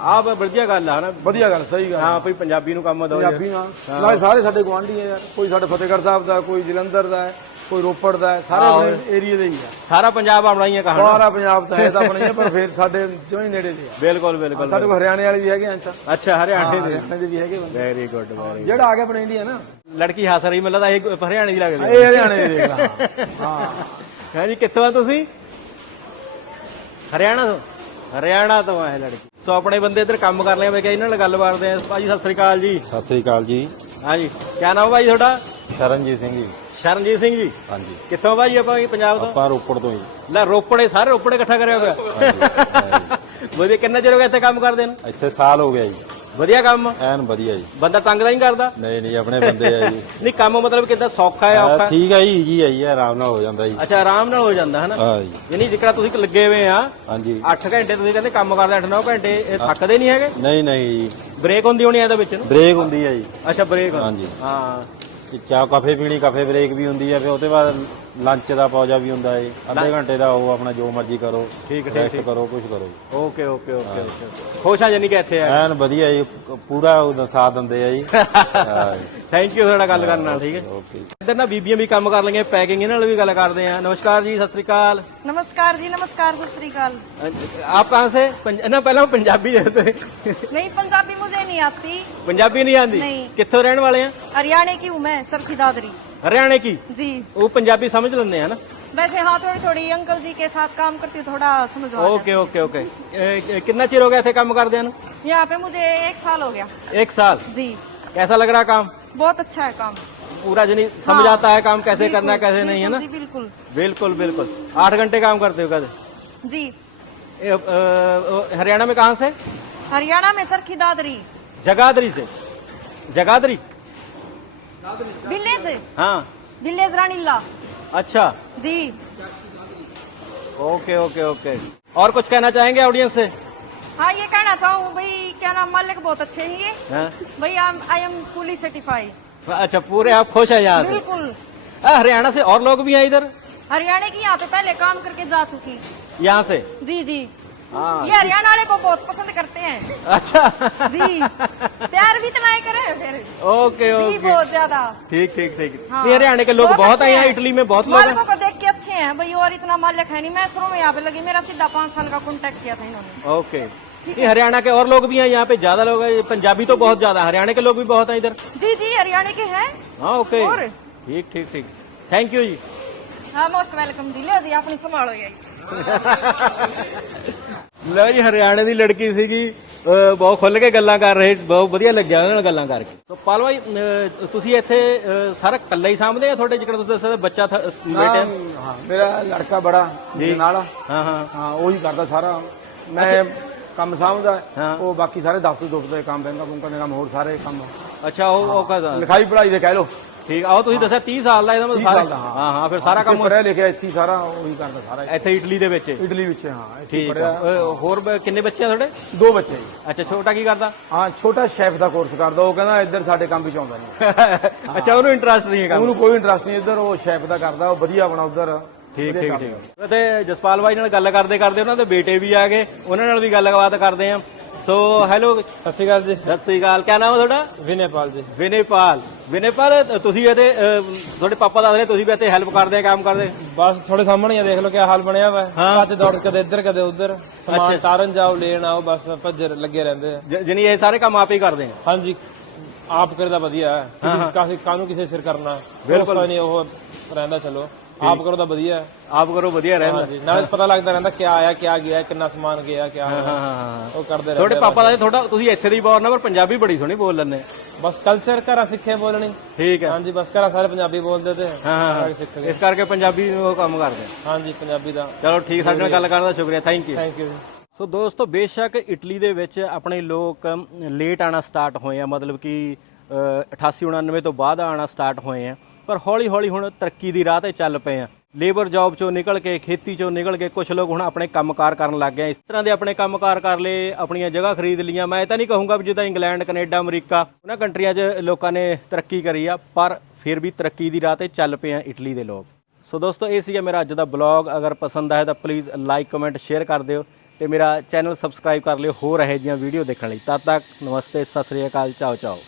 ਆ ਵਧੀਆ ਗੱਲ ਆ ਨਾ ਵਧੀਆ ਗੱਲ ਸਹੀ ਗੱਲ ਹਾਂ ਭਈ ਪੰਜਾਬੀ ਨੂੰ ਕੰਮ ਦੋ ਪੰਜਾਬੀ ਨਾਲ। ਨਾਲੇ ਸਾਰੇ ਸਾਡੇ ਗਵਾਂਢੀ ਆ ਯਾਰ। ਕੋਈ ਸਾਡੇ ਫਤਿਹਗੜ੍ਹ ਸਾਹਿਬ ਦਾ ਕੋਈ ਜਲੰਧਰ ਦਾ ਹੈ। ਕੋਈ ਰੋਪੜ ਦਾ ਹੈ ਸਾਰੇ ਏਰੀਆ ਦੇ ਹੀ ਆ। ਸਾਰਾ ਪੰਜਾਬ ਆਪਣਾ ਹੀ ਆ ਕਹਾਣਾ। ਸਾਰਾ ਪੰਜਾਬ ਤਾਂ ਹੈ ਤਾਂ ਆਪਣਾ ਹੀ ਆ ਪਰ ਫਿਰ ਸਾਡੇ ਜੋ ਹੀ ਨੇੜੇ ਦੇ ਆ। ਬਿਲਕੁਲ ਬਿਲਕੁਲ ਸਾਡੇ ਕੋਲ ਹਰਿਆਣੇ ਵਾਲੇ ਵੀ ਹੈਗੇ ਆਂ ਤਾਂ। ਅੱਛਾ ਹਰਿਆਣੇ ਦੇ। ਹਰਿਆਣੇ ਦੇ ਵੀ ਹੈਗੇ ਬੰਦੇ। ਵੈਰੀ ਗੁੱਡ ਵੈਰੀ ਜਿਹੜਾ ਆ ਗਿਆ ਆਪਣਾ ਇੰਡੀਆ ਨਾ। ਲੜਕੀ ਹੱਸ ਰਹੀ ਮੈਨੂੰ ਲੱਗਦਾ ਇਹ ਹਰਿਆਣੇ ਦੀ ਲੱਗਦੀ। ਇਹ ਹਰਿਆਣੇ ਦੇ ਦੇਖ ਲਾ। ਹਾਂ। ਹੈ ਜੀ ਕਿੱਥੋਂ ਆ ਤੁਸੀਂ? ਹਰਿਆਣਾ ਤੋਂ। ਹਰਿਆਣਾ ਤੋਂ ਆਏ ਲੜਕੀ। ਸੋ ਆਪਣੇ ਬੰਦੇ ਇੱਧਰ ਕੰਮ ਕਰ ਲਿਆ ਮੈਂ ਕਿਹਾ ਇਹਨਾਂ ਨਾਲ ਗੱਲ ਕਰਦੇ ਆ। ਭਾਜੀ ਸਤਿ ਸ੍ਰੀ ਅਕਾਲ ਜੀ। ਸਤਿ ਸ੍ਰੀ ਅਕਾਲ ਜੀ। ਹਾਂਜੀ ਕੀ ਨਾਮ ਭਾਈ ਤੁਹਾਡਾ? ਸ਼ਰਨਜੀਤ ਸਿੰਘ ਜੀ। ਸ਼ਰਨਜੀਤ ਸਿੰਘ ਜੀ? ਹਾਂਜੀ। ਕਿੱਥੋਂ ਭਾਜੀ ਆਪਾਂ ਪੰਜਾਬ ਤੋਂ? ਆਪਾਂ ਰੋਪੜ ਤੋਂ ਜੀ। ਲੈ ਰੋਪੜੇ ਸਾਰੇ ਰੋਪੜੇ ਇਕੱਠਾ ਕਰਿਆ ਹੋਇਆ। ਵਧੀਆ ਕਿੰਨਾ ਚਿਰ ਹੋ ਗਿਆ ਇੱਥੇ ਕੰਮ ਕਰਦੇ ਨੂੰ? ਇੱਥੇ ਸਾਲ ਹੋ ਗਿਆ ਜੀ। ਵਧੀਆ ਕੰਮ? ਐਨ ਵਧੀਆ ਜੀ। ਬੰਦਾ ਤੰਗ ਤਾਂ ਨਹੀਂ ਕਰਦਾ? ਨਹੀਂ ਨਹੀਂ ਆਪਣੇ ਬੰਦੇ ਆ ਜੀ। ਨਹੀਂ ਕੰਮ ਮਤਲਬ ਕਿੱਦਾਂ? ਸੌਖਾ ਹੈ ਔਖਾ? ਠੀਕ ਹੈ ਜੀ ਜੀ ਆਈ ਹੈ ਆਰਾਮ ਨਾਲ ਹੋ ਜਾਂਦਾ ਜੀ। ਅੱਛਾ ਆਰਾਮ ਨਾਲ ਹੋ ਜਾਂਦਾ ਹੈ ਨਾ ਹਾਂ ਜੀ। ਯਾਨੀ ਜਿਕਰਾ ਤੁਸੀਂ ਲੱਗੇ ਹੋਏ ਆ ਹਾਂਜੀ। 8 ਘੰਟੇ ਤੁਸੀਂ ਕਹਿੰਦੇ ਕੰਮ ਕਰਦੇ 8-9 ਘੰਟੇ ਇਹ ਥੱਕਦੇ ਨਹੀਂ ਹੈਗੇ? ਨਹੀਂ ਨਹੀਂ। ਜੀ ਬ੍ਰੇਕ ਹੁੰਦੀ ਹੋਣੀ ਇਹਦੇ ਵਿੱਚ? ਨੂੰ ਬ੍ਰੇਕ ਹੁੰਦੀ ਹੈ ਜੀ। ਅੱਛਾ ਬ੍ਰੇਕ। ਹਾਂ। ਕਿ ਚਾਹ ਕਾਫੇ ਪੀਣੀ ਕਾਫੇ ਬ੍ਰੇਕ ਵੀ ਹੁੰਦੀ ਹੈ ਫਿਰ ਉਹਦੇ ਬਾਅਦ ਲੰਚ ਦਾ ਪੌਜਾ ਵੀ ਹੁੰਦਾ ਹੈ ਅੱਧੇ ਘੰਟੇ ਦਾ ਉਹ ਆਪਣਾ ਜੋ ਮਰਜ਼ੀ ਕਰੋ ਠੀਕ, ਠੀਕ, ਰੈਸਟ ਕਰੋ ਕੁਝ ਕਰੋ ਜੀ ਓਕੇ ਓਕੇ ਓਕੇ ਓਕੇ ਖੁਸ਼ ਆ ਜਾਨੀ ਕਿ ਇੱਥੇ ਆ ਐਨ ਵਧੀਆ ਜੀ ਪੂਰਾ ਉਹਦਾ ਸਾਥ ਦਿੰਦੇ ਆ ਜੀ ਹਾਂ ਜੀ ਥੈਂਕ ਯੂ ਤੁਹਾਡਾ ਗੱਲ ਕਰਨ ਨਾਲ ਠੀਕ ਹੈ ਓਕੇ ਇੱਧਰ ਨਾ ਬੀਬੀਆਂ ਵੀ ਕੰਮ ਕਰ ਲਈਆਂ ਪੈਕਿੰਗ ਇਹਨਾਂ ਨਾਲ ਵੀ ਗੱਲ ਕਰਦੇ ਆ ਨਮਸਕਾਰ ਜੀ ਸਤਿ ਸ੍ਰੀ ਅਕਾਲ नमस्कार जी नमस्कार सत श्रीकाल आप कहाँ से पंज- ना पहला पंजाबी है तो नहीं पंजाबी मुझे नहीं आती पंजाबी नहीं आती नहीं। कितों रहने वाले हैं हरियाणा की हूँ मैं चरखी दादरी हरियाणा की जी वो पंजाबी समझ लेते हैं ना वैसे हाँ थोड़ी थोड़ी अंकल जी के साथ काम करती हूँ थोड़ा समझ ओके ओके ओके ए, कितना चिर हो गया थे काम कर दिया यहाँ पे मुझे एक साल हो गया एक साल जी कैसा लग रहा काम बहुत अच्छा है काम पूरा जनी समझ। आता है काम कैसे करना है कैसे नहीं है ना बिल्कुल बिल्कुल बिल्कुल आठ घंटे काम करते हो कैसे जी हरियाणा में कहाँ से हरियाणा में चरखी दादरी जगाधरी से जगाधरी विलेज हाँ विलेज रानीला अच्छा। जी। Okay okay okay. और कुछ कहना चाहेंगे ऑडियंस से? हाँ ये कहना चाहूँ भाई क्या नाम मालिक बहुत अच्छे हैं ये। हाँ? भाई आई एम फुली सर्टिफाइड अच्छा पूरे आप खुश है यहाँ से? बिल्कुल। हरियाणा से और लोग भी हैं इधर? हरियाणा की यहाँ पे पहले काम करके जा चुकी। यहाँ से? जी जी। हाँ। ये हरियाणा वाले को बहुत पसंद करते हैं। अच्छा। जी। प्यार भी इतना ही करे फिर ओके जी ओके। बहुत ज़्यादा। ठीक ठीक ठीक। हाँ। ये हरियाणा के लोग बहुत आए हैं हैं। इटली में बहुत लोग हैं। को देख के अच्छे हैं। भाई और इतना मालिक है नहीं। मैं शुरू में यहाँ पे लगी मेरा सीधा पाँच साल का कॉन्टेक्ट किया था इन्होंने। ओके। ये हरियाणा के और लोग भी हैं यहाँ पे ज़्यादा लोग हैं। पंजाबी तो बहुत ज़्यादा हरियाणा के लोग भी बहुत हैं इधर। जी जी हरियाणा के हैं। हाँ ओके। और? ठीक ठीक ठीक। थैंक यू जी। हाँ मोस्ट वेलकम जी। लियो जी अपनी संभालो यही ਲਓ ਜੀ ਹਰਿਆਣੇ ਦੀ ਲੜਕੀ ਸੀਗੀ ਅਹ ਬਹੁਤ ਖੁੱਲ ਕੇ ਗੱਲਾਂ ਕਰ ਰਹੇ ਬਹੁਤ ਵਧੀਆ ਲੱਗਿਆ ਉਹਨਾਂ ਨਾਲ ਗੱਲਾਂ ਕਰਕੇ। ਸੋ ਪਾਲ ਭਾਈ ਅਹ ਤੁਸੀਂ ਇੱਥੇ ਅਹ ਸਾਰਾ ਇਕੱਲਾ ਹੀ ਸਾਂਭਦੇ ਆ ਤੁਹਾਡੇ ਜਿਹੜਾ ਤੁਸੀਂ ਦੱਸਿਆ ਬੱਚਾ ਥ- ਬੇਟਾ? ਹਾਂ ਮੇਰਾ ਲੜਕਾ ਬੜਾ। ਮੇਰੇ ਨਾਲ ਆ। ਹਾਂ ਹਾਂ। ਹਾਂ ਉਹੀ ਕਰਦਾ ਸਾਰਾ। ਮੈਂ ਕੰਮ ਸਾਂਭਦਾ ਹਾਂ। ਉਹ ਬਾਕੀ ਸਾਰੇ ਦਫ਼ਤਰ ਦੁਫਤਰ ਦੇ ਕੰਮ ਬੈਂਕਾਂ ਬੁੰਕਾਂ ਦੇ ਕੰਮ ਹੋਰ ਸਾਰੇ ਕੰਮ। ਅੱਛਾ ਉਹ ਉਹ ਕਹਦਾ ਲਿਖਾਈ ਪੜਾਈ ਦੇ ਕਹਿ ਲੋ ਠੀਕ ਆਓ ਤੁਸੀਂ ਦੱਸਿਆ 30 ਸਾਲ ਦਾ ਇਹਦਾ ਮਤਲਬ 30 ਸਾਰਾ ਸਾਲ ਦਾ, ਹਾਂ। ਹਾਂ ਫਿਰ ਸਾਰਾ ਕੰਮ ਪੜਿਆ ਲਿਖਿਆ ਇੱਥੇ ਹੀ ਸਾਰਾ ਉਹੀ ਕਰਦਾ ਸਾਰਾ ਇੱਥੇ। ਇਟਲੀ ਦੇ ਵਿੱਚ। ਇਟਲੀ ਵਿੱਚ ਹਾਂ ਇੱਥੇ ਠੀਕ ਆ। ਪੜਿਆ ਅਹ ਹੋਰ ਬ- ਕਿੰਨੇ ਬੱਚੇ ਆ ਤੁਹਾਡੇ? ਦੋ ਬੱਚੇ। ਜੀ ਅੱਛਾ ਛੋਟਾ ਕੀ ਕਰਦਾ? ਹਾਂ ਛੋਟਾ ਸ਼ੈਫ ਦਾ ਕੋਰਸ ਕਰਦਾ ਉਹ ਕਹਿੰਦਾ ਇੱਧਰ ਸਾਡੇ ਕੰਮ ਵਿੱਚ ਆਉਂਦਾ ਨਹੀਂ ਅੱਛਾ ਉਹਨੂੰ ਇੰਟਰਸਟ ਨਹੀਂ ਹੈ ਕੰਮ ਉਹਨੂੰ ਕੋਈ ਇੰਟਰਸਟ ਨਹੀਂ ਇੱਧਰ ਉਹ ਸ਼ੈਫ ਦਾ ਕਰਦਾ ਉਹ ਵਧੀਆ ਬਣਾ ਉਧਰ। ਠੀਕ ਠੀਕ ਠੀਕ। ਤੇ ਜਸਪਾਲ ਭਾਈ ਨਾਲ ਗੱਲ ਕਰਦੇ ਕਰਦੇ ਉਹਨਾਂ ਦੇ ਬੇਟੇ ਵੀ ਆ ਗਏ ਉਹਨਾਂ ਨਾਲ ਵੀ ਗੱਲਬਾਤ ਕਰਦੇ ਆ। ਸੋ ਹੈਲੋ ਸਤਿ ਸ਼੍ਰੀ ਅਕਾਲ ਜੀ। ਸਤਿ ਸ੍ਰੀ ਅਕਾਲ। ਕੀ ਨਾਮ ਹੈ ਤੁਹਾਡਾ? ਵਿਨੇਪਾਲ ਜੀ। ਵਿਨੇਪਾਲ। ਵਿਨੇਪਾਲ ਤੁਸੀਂ ਇਹਦੇ ਤੁਹਾਡੇ ਪਾਪਾ ਦੱਸ ਰਹੇ ਤੁਸੀਂ ਵੀ ਇੱਥੇ ਹੈਲਪ ਕਰਦੇ ਆ ਕੰਮ ਕਰਦੇ। ਬਸ ਥੋੜੇ ਸਾਹਮਣੇ ਆ ਦੇਖ ਲਓ ਕਿਆ ਹਾਲ ਬਣਿਆ ਵਾ। ਹਾਂ। ਭੱਜ ਦੌੜ ਕਦੇ ਇੱਧਰ ਕਦੇ ਉੱਧਰ। ਸਮਾਨ ਤਾਰਨ ਜਾਓ ਲੈਣ ਆਓ ਬਸ ਭੱਜ ਲੱਗੇ ਰਹਿੰਦੇ ਆ। ਜਾਣੀ ਇਹ ਸਾਰੇ ਕੰਮ ਆਪ ਹੀ ਕਰਦੇ ਆ? ਹਾਂਜੀ। ਆਪ ਕਰਦਾ ਵਧੀਆ। ਕਿਸੇ ਕਾਨੂੰ ਕਿਸੇ ਸਿਰ ਕਰਨਾ? ਬਿਲਕੁਲ। ਨਹੀਂ ਉਹ ਰਹਿੰਦਾ ਚਲੋ। ਆਪ ਕਰੋ ਤਾਂ ਵਧੀਆ। ਹੈ ਆਪ ਕਰੋ ਵਧੀਆ ਰਹਿੰਦਾ। ਹਾਂਜੀ ਨਾਲੇ ਪਤਾ ਲੱਗਦਾ ਰਹਿੰਦਾ ਕਿਆ ਆਇਆ ਕਿਆ ਗਿਆ ਕਿੰਨਾ ਸਮਾਨ ਗਿਆ ਕਿਆ ਹਾਂ ਹੋਇਆ। ਹਾਂ ਹਾਂ ਉਹ ਕਰਦੇ ਤੁਹਾਡੇ ਰਹਿੰਦੇ ਪਾਪਾ ਦਾ ਥੋੜਾ ਤੁਸੀਂ ਇੱਥੇ ਦੀ ਬੋਰਨ ਆ ਪਰ ਪੰਜਾਬੀ ਬੜੀ ਸੋਹਣੀ ਬੋਲ ਲੈਂਦੇ ਬਸ ਕਲਚਰ ਘਰਾਂ ਸਿੱਖੇ ਬੋਲਣੀ। ਠੀਕ ਹੈ। ਹਾਂਜੀ ਬਸ ਘਰਾਂ ਸਾਰੇ ਪੰਜਾਬੀ ਬੋਲਦੇ ਤੇ ਹਾਂ ਹਾਂ ਘਰਾਂ ਸਿੱਖ ਗਏ। ਇਸ ਕਰਕੇ ਪੰਜਾਬੀ ਨੂੰ ਉਹ ਕੰਮ ਕਰਦੇ ਹਾਂਜੀ ਪੰਜਾਬੀ ਦਾ। ਚਲੋ ਠੀਕ ਸਾਡੇ ਨਾਲ ਗੱਲ ਕਰਨ ਦਾ ਸ਼ੁਕਰੀਆ। ਥੈਂਕ ਯੂ ਥੈਂਕ ਯੂ ਜੀ ਸੋ ਦੋਸਤੋ ਬੇਸ਼ੱਕ ਇਟਲੀ ਦੇ ਵਿੱਚ ਆਪਣੇ ਲੋਕ ਲੇਟ ਆਣਾ ਸਟਾਰਟ ਹੋਏ ਆ। ਮਤਲਬ ਕਿ ਅ, 88 99 ਤੋਂ ਬਾਅਦ ਆਣਾ ਸਟਾਰਟ ਹੋਏ ਆ। ਪਰ ਹੌਲੀ ਹੌਲੀ ਹੁਣ ਤਰੱਕੀ ਦੀ ਰਾਹ ਤੇ ਚੱਲ ਪਏ ਆ। ਲੇਬਰ ਜੌਬ ਚੋਂ ਨਿਕਲ ਕੇ, ਖੇਤੀ ਚੋਂ ਨਿਕਲ ਕੇ ਕੁਝ ਲੋਕ ਹੁਣ ਆਪਣੇ ਕੰਮਕਾਰ ਕਰਨ ਲੱਗ ਗਏ ਇਸ ਤਰ੍ਹਾਂ ਦੇ ਆਪਣੇ ਕੰਮਕਾਰ ਕਰ ਲਏ, ਆਪਣੀਆਂ ਜਗ੍ਹਾ ਖਰੀਦ ਲਈਆਂ। ਮੈਂ ਇਹ ਤਾਂ ਨਹੀਂ ਕਹੂੰਗਾ ਵੀ ਜਿੱਦਾਂ ਇੰਗਲੈਂਡ, ਕੈਨੇਡਾ, ਅਮਰੀਕਾ, ਉਹਨਾਂ ਕੰਟਰੀਆਂ 'ਚ ਲੋਕਾਂ ਨੇ ਤਰੱਕੀ ਕਰੀ ਆ, ਪਰ ਫਿਰ ਵੀ ਤਰੱਕੀ ਦੀ ਰਾਹ ਤੇ ਚੱਲ ਪਏ ਆ ਇਟਲੀ ਦੇ ਲੋਕ। ਸੋ ਦੋਸਤੋ, ਇਹ ਸੀਗਾ ਮੇਰਾ ਅੱਜ ਦਾ ਬਲੌਗ। ਅਗਰ ਪਸੰਦ ਆਇਆ ਤਾਂ ਪਲੀਜ਼ ਲਾਈਕ ਕਮੈਂਟ ਸ਼ੇਅਰ ਕਰ ਦਿਓ ਤੇ ਮੇਰਾ ਚੈਨਲ ਸਬਸਕ੍ਰਾਈਬ ਕਰ ਲਿਓ। ਹੋਰ ਇਹੋ ਜਿਹੀਆਂ ਵੀਡੀਓ ਦੇਖਣ ਲਈ। ਤਦ ਤੱਕ ਨਮਸਤੇ, ਸਤਿ ਸ੍ਰੀ ਅਕਾਲ ਚਾਓ ਚਾਓ